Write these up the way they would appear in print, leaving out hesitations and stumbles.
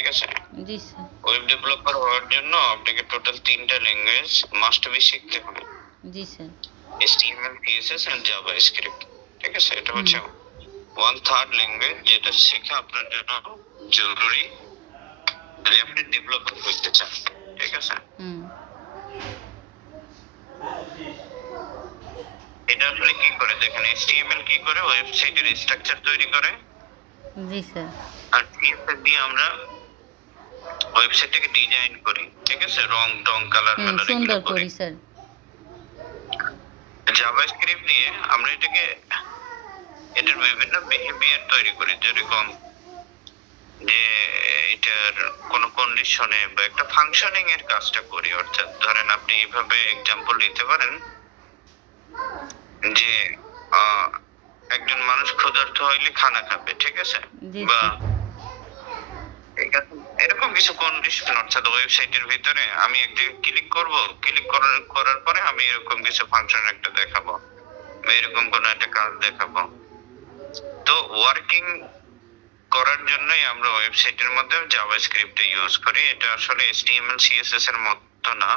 ঠিক আছে? জি স্যার। ওয়েব ডেভেলপার হওয়ার জন্য আপনাকে টোটাল 3টা ল্যাঙ্গুয়েজ মাস্ট বি শিখতে হবে। জি sir. HTML, CSS and JavaScript. ঠিক আছে? এটা হুম। হচ্ছে 1/3 ল্যাঙ্গুয়েজ যেটা শেখা আপনার জন্য জরুরি যদি আপনি ডেভেলপার হইতে চান। ঠিক আছে? হুম। এটা আসলে কি করে দেখেন, HTML কি করে ওয়েবসাইটের স্ট্রাকচার তৈরি করে, জি স্যার। আর CSS দিয়ে আমরা ওয়েবসাইটটাকে ডিজাইন করি। ঠিক আছে? রং টং কালার এগুলো সুন্দর করি। করি স্যার। জাভাস্ক্রিপ্ট দিয়ে আমরা এটার বিভিন্ন বিহেভিয়ার তৈরি করি, যেরকম যে এটার কোন কন্ডিশনে বা একটা ফাংশনিং এর কাজটা করি। অর্থাৎ ধরেন আপনি এইভাবে এক্সাম্পল দিতে পারেন যে একজন মানুষ ক্ষুধার্ত হইলে খানা খাবে। ঠিক আছে? জি বা স্যার। ঠিক আছে, এরকম কিছু কন্ডিশন অর্থাৎ ওয়েবসাইটের ভিতরে আমি একটা ক্লিক করব, ক্লিক করার পরে আমি এরকম কিছু ফাংশন একটা দেখাবো বা এরকম কোন একটা কাজ দেখাবো। তো ওয়ার্কিং করার জন্যই আমরা ওয়েবসাইটের মধ্যে জাভাস্ক্রিপ্ট ইউজ করি। এটা আসলে HTML, CSS এর মতো না।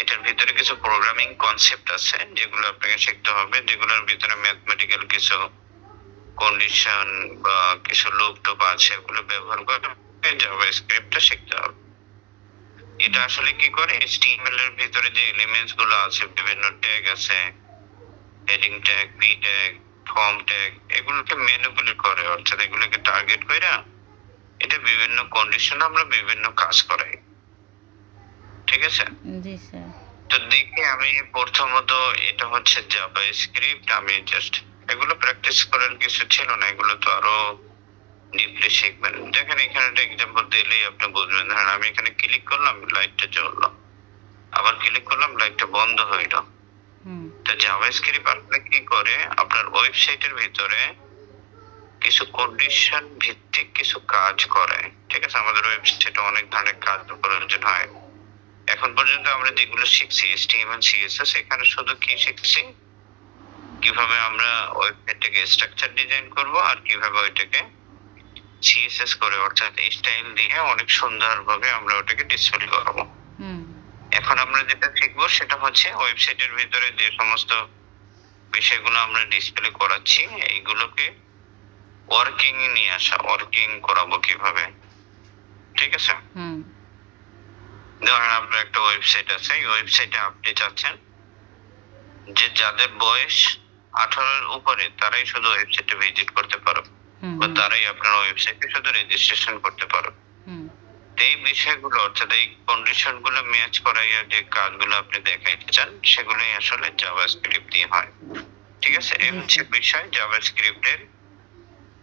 এটার ভিতরে কিছু প্রোগ্রামিং কনসেপ্ট আছে যেগুলো আপনাকে শিখতে হবে, যেগুলোর ভিতরে ম্যাথমেটিক্যাল কিছু কন্ডিশন বা কিছু লুপ টুপ আছে, ওগুলো ব্যবহার করে জাভাস্ক্রিপ্টটা শিখতে হবে। এটা আসলে কি করে, HTML এর ভিতরে যে এলিমেন্টস গুলো আছে, বিভিন্ন ট্যাগ আছে, heading tag, P tag, form tag, এগুলোকে ম্যানিপুলেট করে। অর্থাৎ এগুলোকে টার্গেট কইরা এটা বিভিন্ন কন্ডিশন আমরা বিভিন্ন কাজ করাই। ঠিক আছে? জি স্যার। তো দেখি আমি প্রথমত এটা হচ্ছে জাভাস্ক্রিপ্ট, আমি জাস্ট এগুলো প্র্যাকটিস করার কিছু ছিল না, এগুলো তো আরো ডিপলি শিখবেন। দেখেন এখানে একটা এক্সাম্পল দিলেই আপনি বুঝবেন। ধরেন আমি এখানে ক্লিক করলাম, লাইটটা জ্বললো, আবার ক্লিক করলাম, লাইটটা বন্ধ হইলো। তো জাভাস্ক্রিপ্ট আসলে কি করে, আপনার ওয়েবসাইটের ভিতরে কিছু কন্ডিশন ভিত্তিক কিছু কাজ করে। ঠিক আছে? আমাদের ওয়েবসাইটে অনেক ধরনের কাজ প্রয়োজন হয়। এখন পর্যন্ত আমরা যেগুলো শিখছি HTML, CSS, এখানে শুধু কি শিখছি, কিভাবে আমরা ওয়েবসাইটটাকে স্ট্রাকচার ডিজাইন করব আর কিভাবে ওইটাকে CSS করে অর্থাৎ স্টাইল দিয়ে অনেক সুন্দরভাবে আমরা ওটাকে ডিসপ্লে করব। এখন আমরা যেটা শিখবো সেটা হচ্ছে ওয়েবসাইটের ভিতরে যে সমস্ত বিষয়গুলো আমরা ডিসপ্লে করাচ্ছি এইগুলোকে ওয়ার্কিং এ নিয়ে আসা, ওয়ার্কিং করাবো কিভাবে। ঠিক আছে? ধরেন আপনার একটা ওয়েবসাইট আছে, এই ওয়েবসাইটে আপনি চাচ্ছেন যে যাদের বয়স 18 এর উপরে তারাই শুধু ওয়েবসাইটে ভিজিট করতে পারো বা তারাই আপনার ওয়েবসাইটে শুধু রেজিস্ট্রেশন করতে পারো। এই বিষয়গুলো অর্থাৎ এই কন্ডিশন গুলো ম্যাচ করাইয়া যে কাজগুলো আপনি দেখাইতে চান সেগুলোই আসলে জাভাস্ক্রিপ্ট দিয়ে হয়। ঠিক আছে? এই হচ্ছে বিষয় জাভাস্ক্রিপ্টের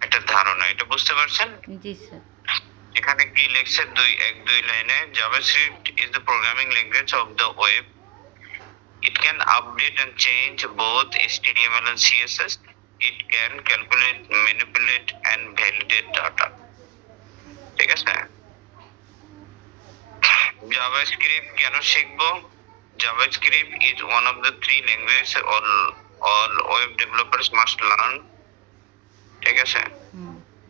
একটা ধারণা। এটা বুঝতে পারছেন? জি স্যার। এখানে কি লিখছে দুই লাইনে, JavaScript is the programming language of the web. It can update and change both HTML and CSS. It can calculate, manipulate and validate data. ঠিক আছে? জাভাস্ক্রিপ্ট কেন শিখবো? JavaScript is one of the 3 languages all web developers must learn. ঠিক আছে?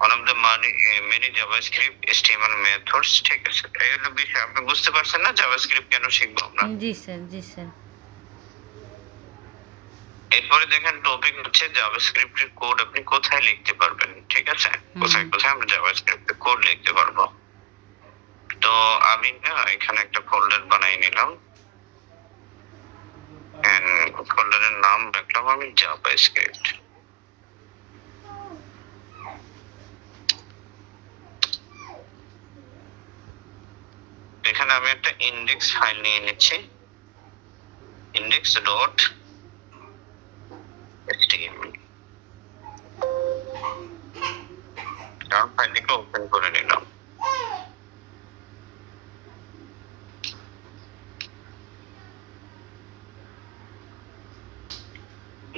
One of the many JavaScript HTML methods. ঠিক আছে? এই হলো বিষয়। আপনি বুঝতে পারছেন না জাভাস্ক্রিপ্ট কেন শিখবো আমরা? জি স্যার, জি স্যার। এরপরে দেখেন টপিক হচ্ছে জাভাস্ক্রিপ্টের কোড আপনি কোথায় লিখতে পারবেন। ঠিক আছে? কোথায় আমরা জাভাস্ক্রিপ্টের কোড লিখতে পারবো। তো আমি না এখানে একটা ফোল্ডার বানাই নিলাম। ফোল্ডারের নাম রাখলাম আমি জাভাস্ক্রিপ্ট। এখানে আমি একটা ইন্ডেক্স ফাইল নিয়ে নিচ্ছি, index.html। ফাইলটিকে ওপেন করে নিলাম।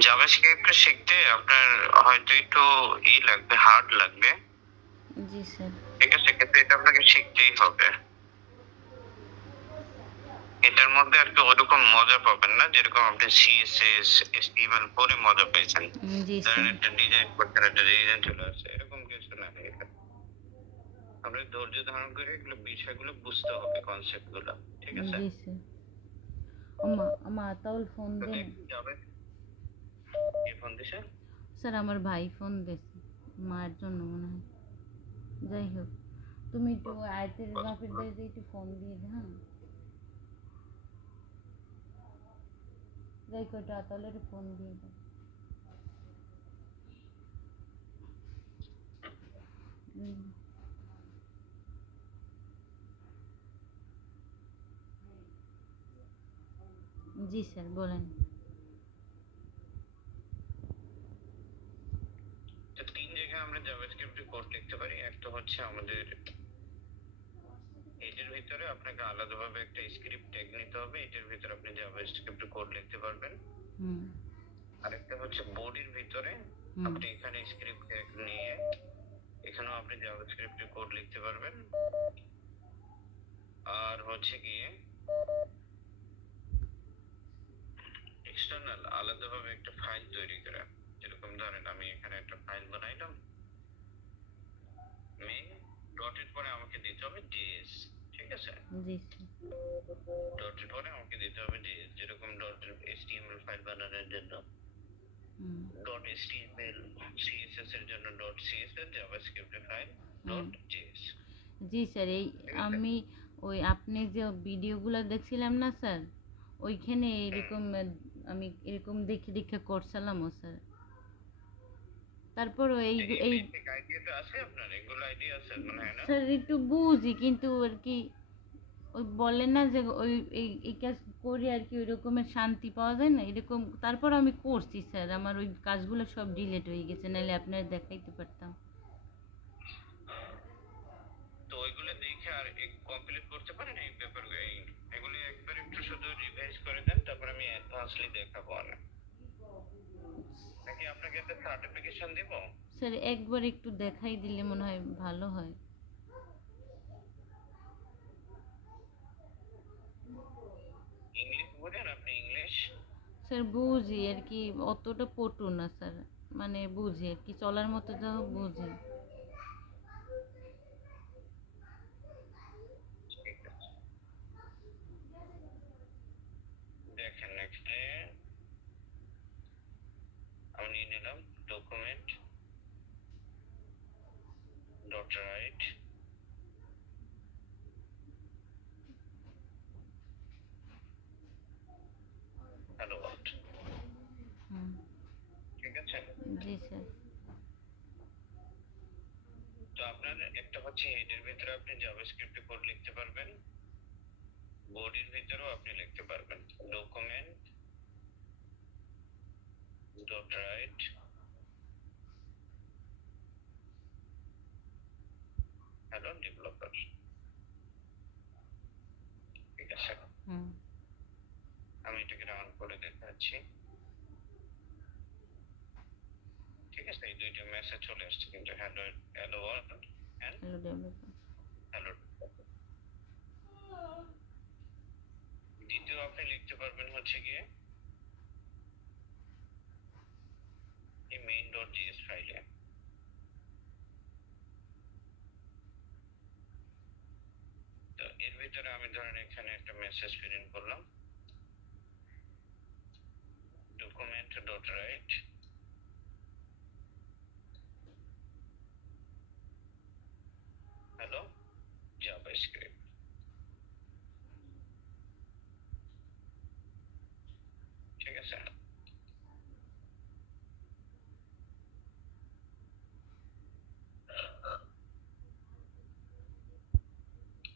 জাভাস্ক্রিপ্ট শিখতে আপনার হয়তো একটু লাগবে, হার্ড লাগবে। জি স্যার। ঠিক আছে? কিন্তু এটা আপনাকে শিখতেই হবে। এটার মধ্যে আর কি ওরকম মজা পাবেন না যেরকম আপনি CSS, HTML পরে মজা পেয়েছেন। জি ধরেন স্যার। একটা ডিজাইন করছেন, একটা ডিজাইন চলে আসছে, এরকম কিছু না। আমরা ধৈর্য ধারণ করে এগুলো বিষয়গুলো বুঝতে হবে, কনসেপ্ট গুলো, ঠিক আছে? জি স্যার। আমা আতাউল ফোন তো দেন। দেখতে যাবে, কে ফোন দিছে? স্যার আমার ভাই ফোন দিয়েছে মায়ের জন্য মনে হয়। যাই হোক, তুমি একটু আয়তের বাপের দাইতে একটু ফোন দিয়ে দে, হ্যাঁ? যাই হোক, একটু আতাউলের ফোন দিয়ে দে। জি স্যার বলেন। তো 3 জায়গায় আমরা জাভাস্ক্রিপ্টে কোড লিখতে পারি। একটা হচ্ছে আমাদের এটার ভিতরে আপনাকে আলাদাভাবে একটা স্ক্রিপ্ট ট্যাগ নিতে হবে, এটার ভিতরে আপনি জাভাস্ক্রিপ্টে কোড লিখতে পারবেন। হুম আরেকটা হচ্ছে বডির ভিতরে হুম আপনি এখানে স্ক্রিপ্ট ট্যাগ নিয়ে এখানেও আপনি জাভাস্ক্রিপ্টে কোড লিখতে পারবেন। আর হচ্ছে গিয়ে এক্সটার্নাল আলাদাভাবে একটা ফাইল তৈরি করা। যেরকম ধরেন আমি এখানে একটা ফাইল বানাইলাম, মেইন ডটের পরে আমাকে দিতে হবে জেএস, ঠিক আছে? জি স্যার। ডটের পরে আমাকে দিতে হবে জেএস, যেরকম ডট এচটিএমএল ফাইল বানানোর জন্য হুম ডট এচটিএমএল, সিএসএস এর জন্য ডট সিএসএস, জাভাস্ক্রিপ্ট ফাইল হুম ডট জেএস, জি স্যার। এই ঠিক আছে? আমি ওই আপনি যে ভিডিওগুলো দেখছিলাম না স্যার, ওইখানে হুম। এরকম আমি এরকম দেখে দেখে করছিলামও স্যার। তারপরও এই এই এই বেসিক আইডিয়াটা আছে আপনার? এগুলো আইডিয়া আছে মনে হয় না? স্যার একটু বুঝি, কিন্তু আর কি ওই বলেন না যে ওই এই কাজ করে আর কি ওই রকমের শান্তি পাওয়া যায় না এরকম। তারপর আমি করছি স্যার, আমার ওই কাজগুলো সব ডিলেট হয়ে গেছে, নাহলে আপনার দেখাইতে পারতাম। তো ওইগুলো দেখে আর কমপ্লিট করতে পারেন এই পেপার, এগুলো একবার একটু শুধু রিভাইজ করে দেন, তারপর আমি অ্যাডভান্সলি দেখাবো না, নাকি আপনাকে একটা সার্টিফিকেশন দিব? স্যার একবার একটু দেখাই দিলে মনে হয় ভালো হয়। ইংলিশ বোঝেন আপনি? ইংলিশ স্যার বুঝি আর কি, অতটা পটু না স্যার, মানে বুঝি আর কি, চলার মতো যা হোক বুঝি। ঠিক আছে, দেখেন এখানে আমি নিয়ে নিলাম document dot write hello world, হুম ঠিক আছে? জি স্যার। তো আপনার একটা হচ্ছে এটার ভিতরে আপনি জাভাস্ক্রিপ্টে কোড লিখতে পারবেন, বডির ভিতরেও আপনি লিখতে পারবেন document dot write hello developer, ঠিক আছে? হুম আমি এটাকে রান করে দেখাচ্ছি, ঠিক আছে? এই দুইটা মেসেজ চলে আসছে কিন্তু, hello hello world and hello developer. Hello. দ্বিতীয় আপনি লিখতে পারবেন হচ্ছে গিয়ে এই মেইন ডট জিএস ফাইলে। তো এর ভিতরে আমি ধরেন এখানে একটা মেসেজ প্রিন্ট করলাম, document dot write hello JavaScript, ঠিক আছে?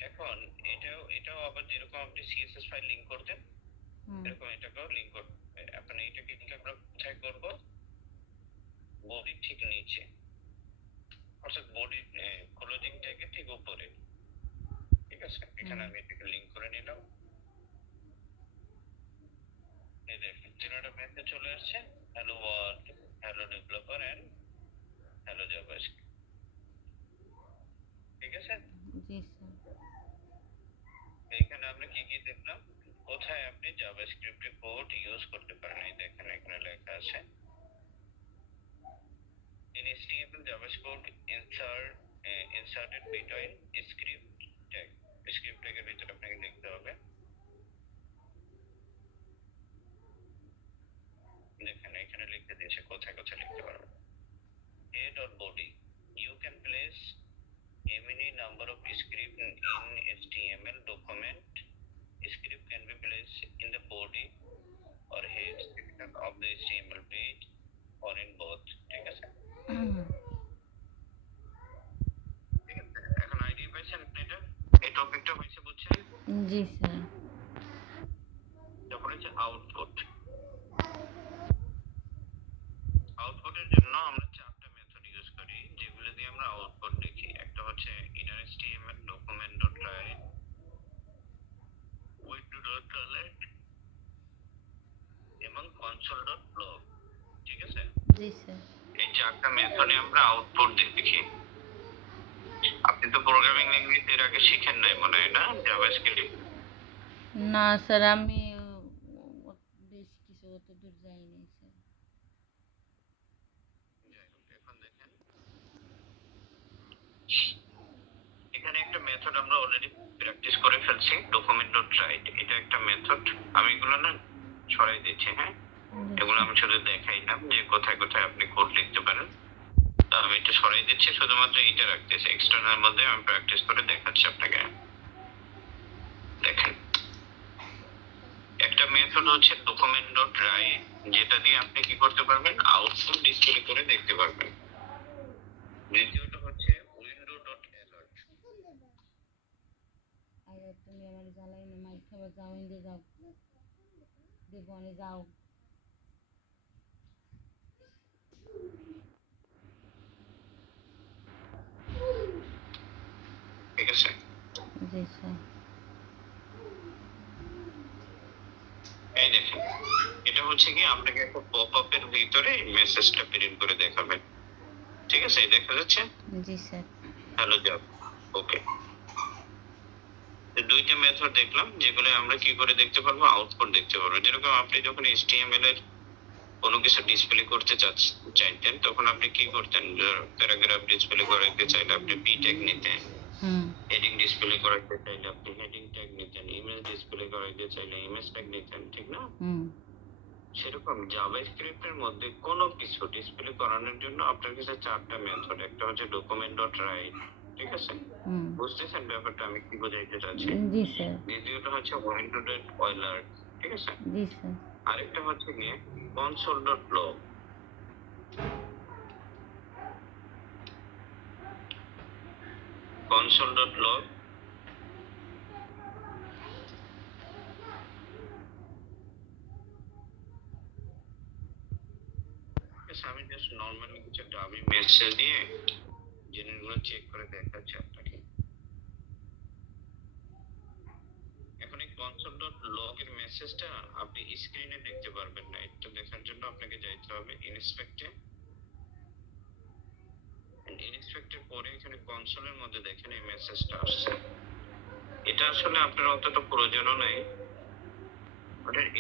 এখন এটাও আবার যেরকম আপনি সিএসএস ফাইল লিংক করতেন, হুম এরকম এটাকেও লিংক করতে হবে। এখন এটাকে লিংক আমরা কোথায় করব? বডির ঠিক নিচে, অর্থাৎ বডির ক্লোজিং ট্যাগের ঠিক উপরে, ঠিক আছে? এখানে আমি এটাকে লিংক করে নিলাম। এই দেখুন তিনটা মেসেজ চলে আসছে, hello world, hello developer and hello JavaScript, ঠিক আছে? জি স্যার। এখানে আমরা কি কি দেখলাম, কোথায় আপনি জাভাস্ক্রিপ্টে কোড ইউজ করতে পারেন। এই দেখেন এখানে লেখা আছে, in HTML JavaScript insert inserted between script tag. Script ট্যাগের ভিতরে আপনাকে লিখতে হবে, দেখেন এখানে লিখতে দিয়েছে কোথায় কোথায় লিখতে পারবেন। Head or body, you can place any number of script in HTML document. Script can be placed in the body or head section of the HTML page or in both. ঠিক আছে, ঠিক আছে। এখন আইডিয়া পাইছেন আপনি এটা, এই টপিকটা হয়েছে বুঝছেন। জি স্যার। তারপরে হচ্ছে আউটপুট। আউটপুটের জন্য আমরা চারটা মেথড ইউজ করি যেগুলো দিয়ে আমরা আউটপুট দেখি। একটা হচ্ছে inner HTML, document.write, window.select এবং console.log। ঠিক আছে, জি স্যার। এই চারটা মেথডে আমরা আউটপুট দেখি। আপনি তো প্রোগ্রামিং ল্যাঙ্গুয়েজ এর আগে শিখেন নাই মনে হয় না, জাভাস্ক্রিপ্ট? না স্যার, আমি বেশ কিছু অত দূর যাইনি স্যার। যাই হোক, এখন দেখেন এখানে একটা মেথড আমরা অলরেডি প্র্যাকটিস করে ফেলছি, document.write। এটা একটা মেথড। আমি এগুলো না ছড়াই দিচ্ছি, হ্যাঁ। এগুলো আমি শুধু দেখাইলাম যে কোথায় কোথায় আপনি কোড লিখতে পারেন। তা আমি এটা সরাই দিচ্ছি, শুধুমাত্র এইটা রাখতেছি। এক্সটার্নাল মধ্যে আমি প্র্যাকটিস করে দেখাচ্ছি আপনাকে। দেখেন, একটা মেথড হচ্ছে document.write, যেটা দিয়ে আপনি কি করতে পারবেন, আউটপুট ডিসপ্লে করে দেখতে পারবেন। দ্বিতীয়টা হচ্ছে window.alert। আরে তুমি আমার জ্বালাই না, মাইক খাবার যাও, ইন্দে যাও, দেবো আমি যাও। ঠিক আছে, জি স্যার। এই দেখেন এটা হচ্ছে কি আপনাকে একটা পপ আপের ভিতরে মেসেজটা প্রিন্ট করে দেখাবে। ঠিক আছে, দেখা যাচ্ছে? জি স্যার। হ্যালো জব, ওকে। দুইটা মেথড দেখলাম যেগুলো আমরা কি করে দেখতে পারবো, আউটপুট দেখতে পারবো। যেরকম আপনি যখন HTML এর কোনো কিছু ডিসপ্লে করতে চাইতেন তখন আপনি কি করতেন, প্যারাগ্রাফ ডিসপ্লে করাইতে চাইলে আপনি পি ট্যাগ নিতেন, হেডিং ডিসপ্লে করাইতে চাইলে আপনি হেডিং ট্যাগ নিতেন, ইমেজ ডিসপ্লে করাইতে চাইলে ইমেজ ট্যাগ নিতেন, ঠিক না? সেরকম জাভাস্ক্রিপ্টের মধ্যে কোনো কিছু ডিসপ্লে করানোর জন্য আপনার কাছে চারটা মেথড। একটা হচ্ছে document.write, ঠিক আছে, বুঝতেছেন ব্যাপারটা আমি কি বোঝাইতে চাচ্ছি? জি স্যার। দ্বিতীয়টা হচ্ছে window.alert, ঠিক আছে। জি স্যার। আরেকটা হচ্ছে গিয়ে console.log। console.log আমি জাস্ট নরমালি কিছু ডামি মেসেজ দিয়ে জিনিসগুলো চেক করে দেখাচ্ছি আপনাকে। এখন এই console.log এর মেসেজটা আপনি স্ক্রিনে দেখতে পারবেন না। এটা দেখার জন্য আপনাকে যাইতে হবে ইনস্পেক্টে। ইনস্পেক্টের পরে এখানে কনসোলের মধ্যে দেখেন এই মেসেজটা আসছে। এটা আসলে আপনার অতটা প্রয়োজনও নাই,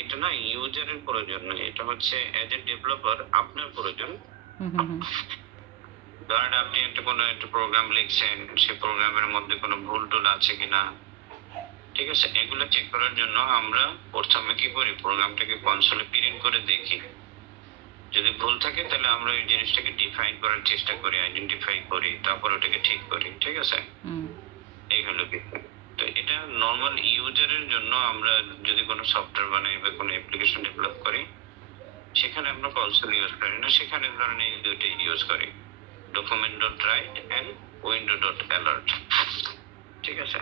এটা না ইউজারের প্রয়োজন নয়, এটা হচ্ছে এজ এ ডেভেলপার আপনার প্রয়োজন। ধরেন আপনি কোনো একটা প্রোগ্রাম লিখছেন, সেই প্রোগ্রামের মধ্যে কোনো ভুল টুল আছে কিনা, ঠিক আছে, এগুলো চেক করার জন্য আমরা প্রথমে কি করি, প্রোগ্রামটাকে কনসোলে প্রিন্ট করে দেখি। যদি ভুল থাকে তাহলে আমরা ওই জিনিসটাকে ডিফাইন করার চেষ্টা করি, আইডেন্টিফাই করি, তারপর ওটাকে ঠিক করি, ঠিক আছে। এই হলো বিষয়। তো এটা নরমাল ইউজারের জন্য আমরা যদি কোনো সফটওয়্যার বানাই বা কোনো অ্যাপ্লিকেশন ডেভেলপ করি সেখানে আমরা কনসোল ইউজ করি না, সেখানে ধরেন এই দুটোই ইউজ করি, document.write and window.alert, ঠিক আছে।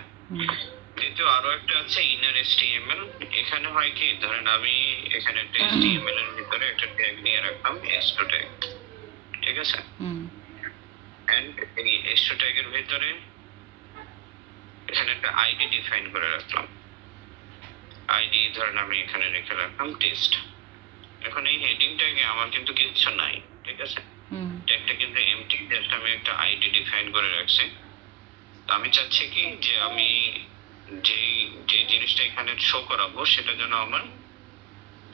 দ্বিতীয় আরো একটা আছে ইনার HTML। এখানে হয় কি, ধরেন আমি এখানে একটা HTML এর ভিতরে একটা ট্যাগ নিয়ে রাখলাম h2 ট্যাগ, ঠিক আছে। এন্ড এই h2 ট্যাগের ভিতরে এখানে একটা আইডি ডিফাইন করে রাখলাম। আইডি ধরেন আমি এখানে রেখে রাখলাম টেস্ট। এখন এই হেডিং ট্যাগে আমার কিন্তু কিছু নাই, ঠিক আছে, ট্যাগটা কিন্তু এমটি, জাস্ট আমি একটা আইডি ডিফাইন করে রাখছি। তো আমি চাচ্ছি কি যে আমি যেই যে জিনিসটা এখানে শো করাবো সেটা যেন আমার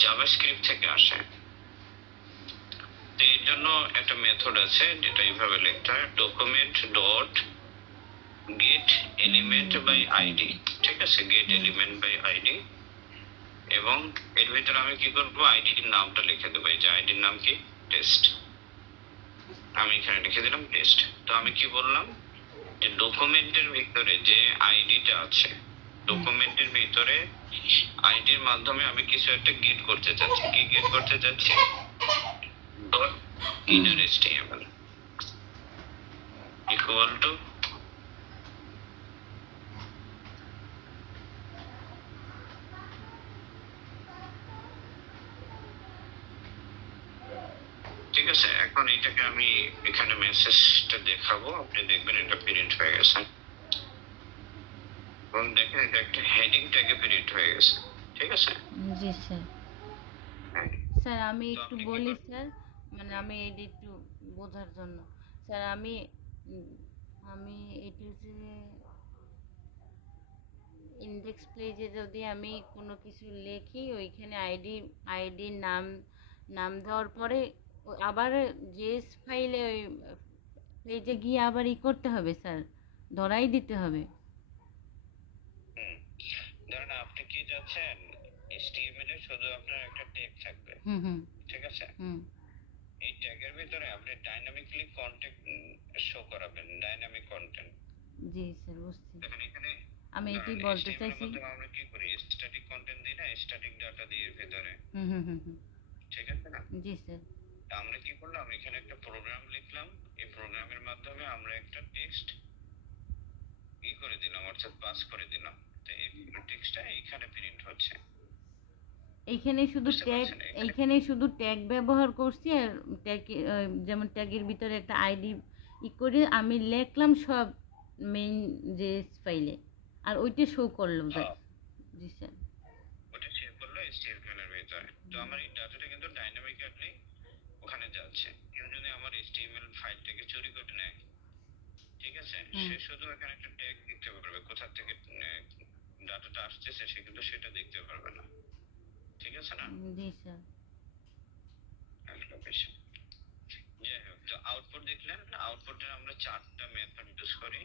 জাভাস্ক্রিপ্ট থেকে আসে। তো এর জন্য একটা মেথড আছে যেটা এইভাবে লিখতে হয়, document dot get element by ID, ঠিক আছে, গেট এলিমেন্ট বাই আইডি। এবং এর ভিতরে আমি কি করব, আইডির নামটা লিখে দেবো। এই যে আইডির নাম কি, টেস্ট। আমি এখানে লিখে দিলাম টেস্ট। তো আমি কি বললাম, যে ডকুমেন্টের ভিতরে যে আইডিটা আছে, ডকুমেন্টের ভিতরে আইডির মাধ্যমে আমি কিছু একটা গেট করতে চাচ্ছি। কি গেট করতে চাচ্ছি, dot inner HTML equal to ঠিক আছে। এখন এটাকে আমি এখানে মেসেজটা দেখাবো, আপনি দেখবেন এটা প্রিন্ট হয়ে গেছে। এবং দেখেন এটা একটা হেডিং ট্যাগে প্রিন্ট হয়ে গেছে, ঠিক আছে। জি স্যার। হ্যাঁ। স্যার আমি তো একটু আপনি কি বলি করবেন? স্যার, মানে আমি এটা একটু বোঝার জন্য। স্যার উম, আমি এটা হচ্ছে ইন্ডেক্স পেজে যদি আমি কোনো কিছু লিখি, ওইখানে আইডির নাম দেওয়ার পরে আবার জেএস ফাইলে ওই পেজে গিয়ে আবার করতে হবে স্যার, ধরাই দিতে হবে। হুম, ধরেন আপনি কি চাচ্ছেন, HTML এ শুধু আপনার একটা ট্যাগ থাকবে, হুম হুম ঠিক আছে। হুম। এই ট্যাগের ভিতরে আপনি ডাইনামিকলি কন্টেন্ট শো করাবেন, ডাইনামিক কন্টেন্ট। জি স্যার, বুঝছি। দেখেন এখানে আমি এটাই ধরেন বলতে HTML এর চাইছি। মধ্যে আমরা কি করি, স্ট্যাটিক কন্টেন্ট দিই না, স্ট্যাটিক ডাটা দিয়ে ভিতরে, হুম হুম হুম হুম। ঠিক আছে না। জি স্যার। তা আমরা কি করলাম, এখানে একটা প্রোগ্রাম লিখলাম। এই প্রোগ্রামের মাধ্যমে আমরা একটা টেক্সট করে দিলাম, অর্থাৎ পাস করে দিলাম। তো এই টেক্সটটা এখানে প্রিন্ট হচ্ছে, এইখানে শুধু বুঝতে ট্যাগ, পারছেন এখানে। এইখানে শুধু ট্যাগ ব্যবহার করছি। আর ট্যাগ, যেমন ট্যাগের ভিতরে একটা আইডি করে আমি লিখলাম সব মেইন যে ফাইলে, আর ওইটা শো করলো হ্যাঁ, জি স্যার। ওটা সেভ করলো HTML এর ভিতরে। তো আমার এই ডাটাটা কিন্তু ডাইনামিক্যালি ওখানে যাচ্ছে। কেউ যদি আমার HTML ফাইলটাকে চুরি করে নেয়, ঠিক আছে, হুম সে শুধু এখানে একটা ট্যাগ দিতে পারবে, কোথা থেকে ডাটাটা আসতেছে সে কিন্তু সেটা দেখতে পারবে না, ঠিক আছে না। জি স্যার। একটা বিষয়, যাই হোক। তো আউটপুট দেখলেন, আউটপুটে আমরা চারটা মেথড ইউজ করি।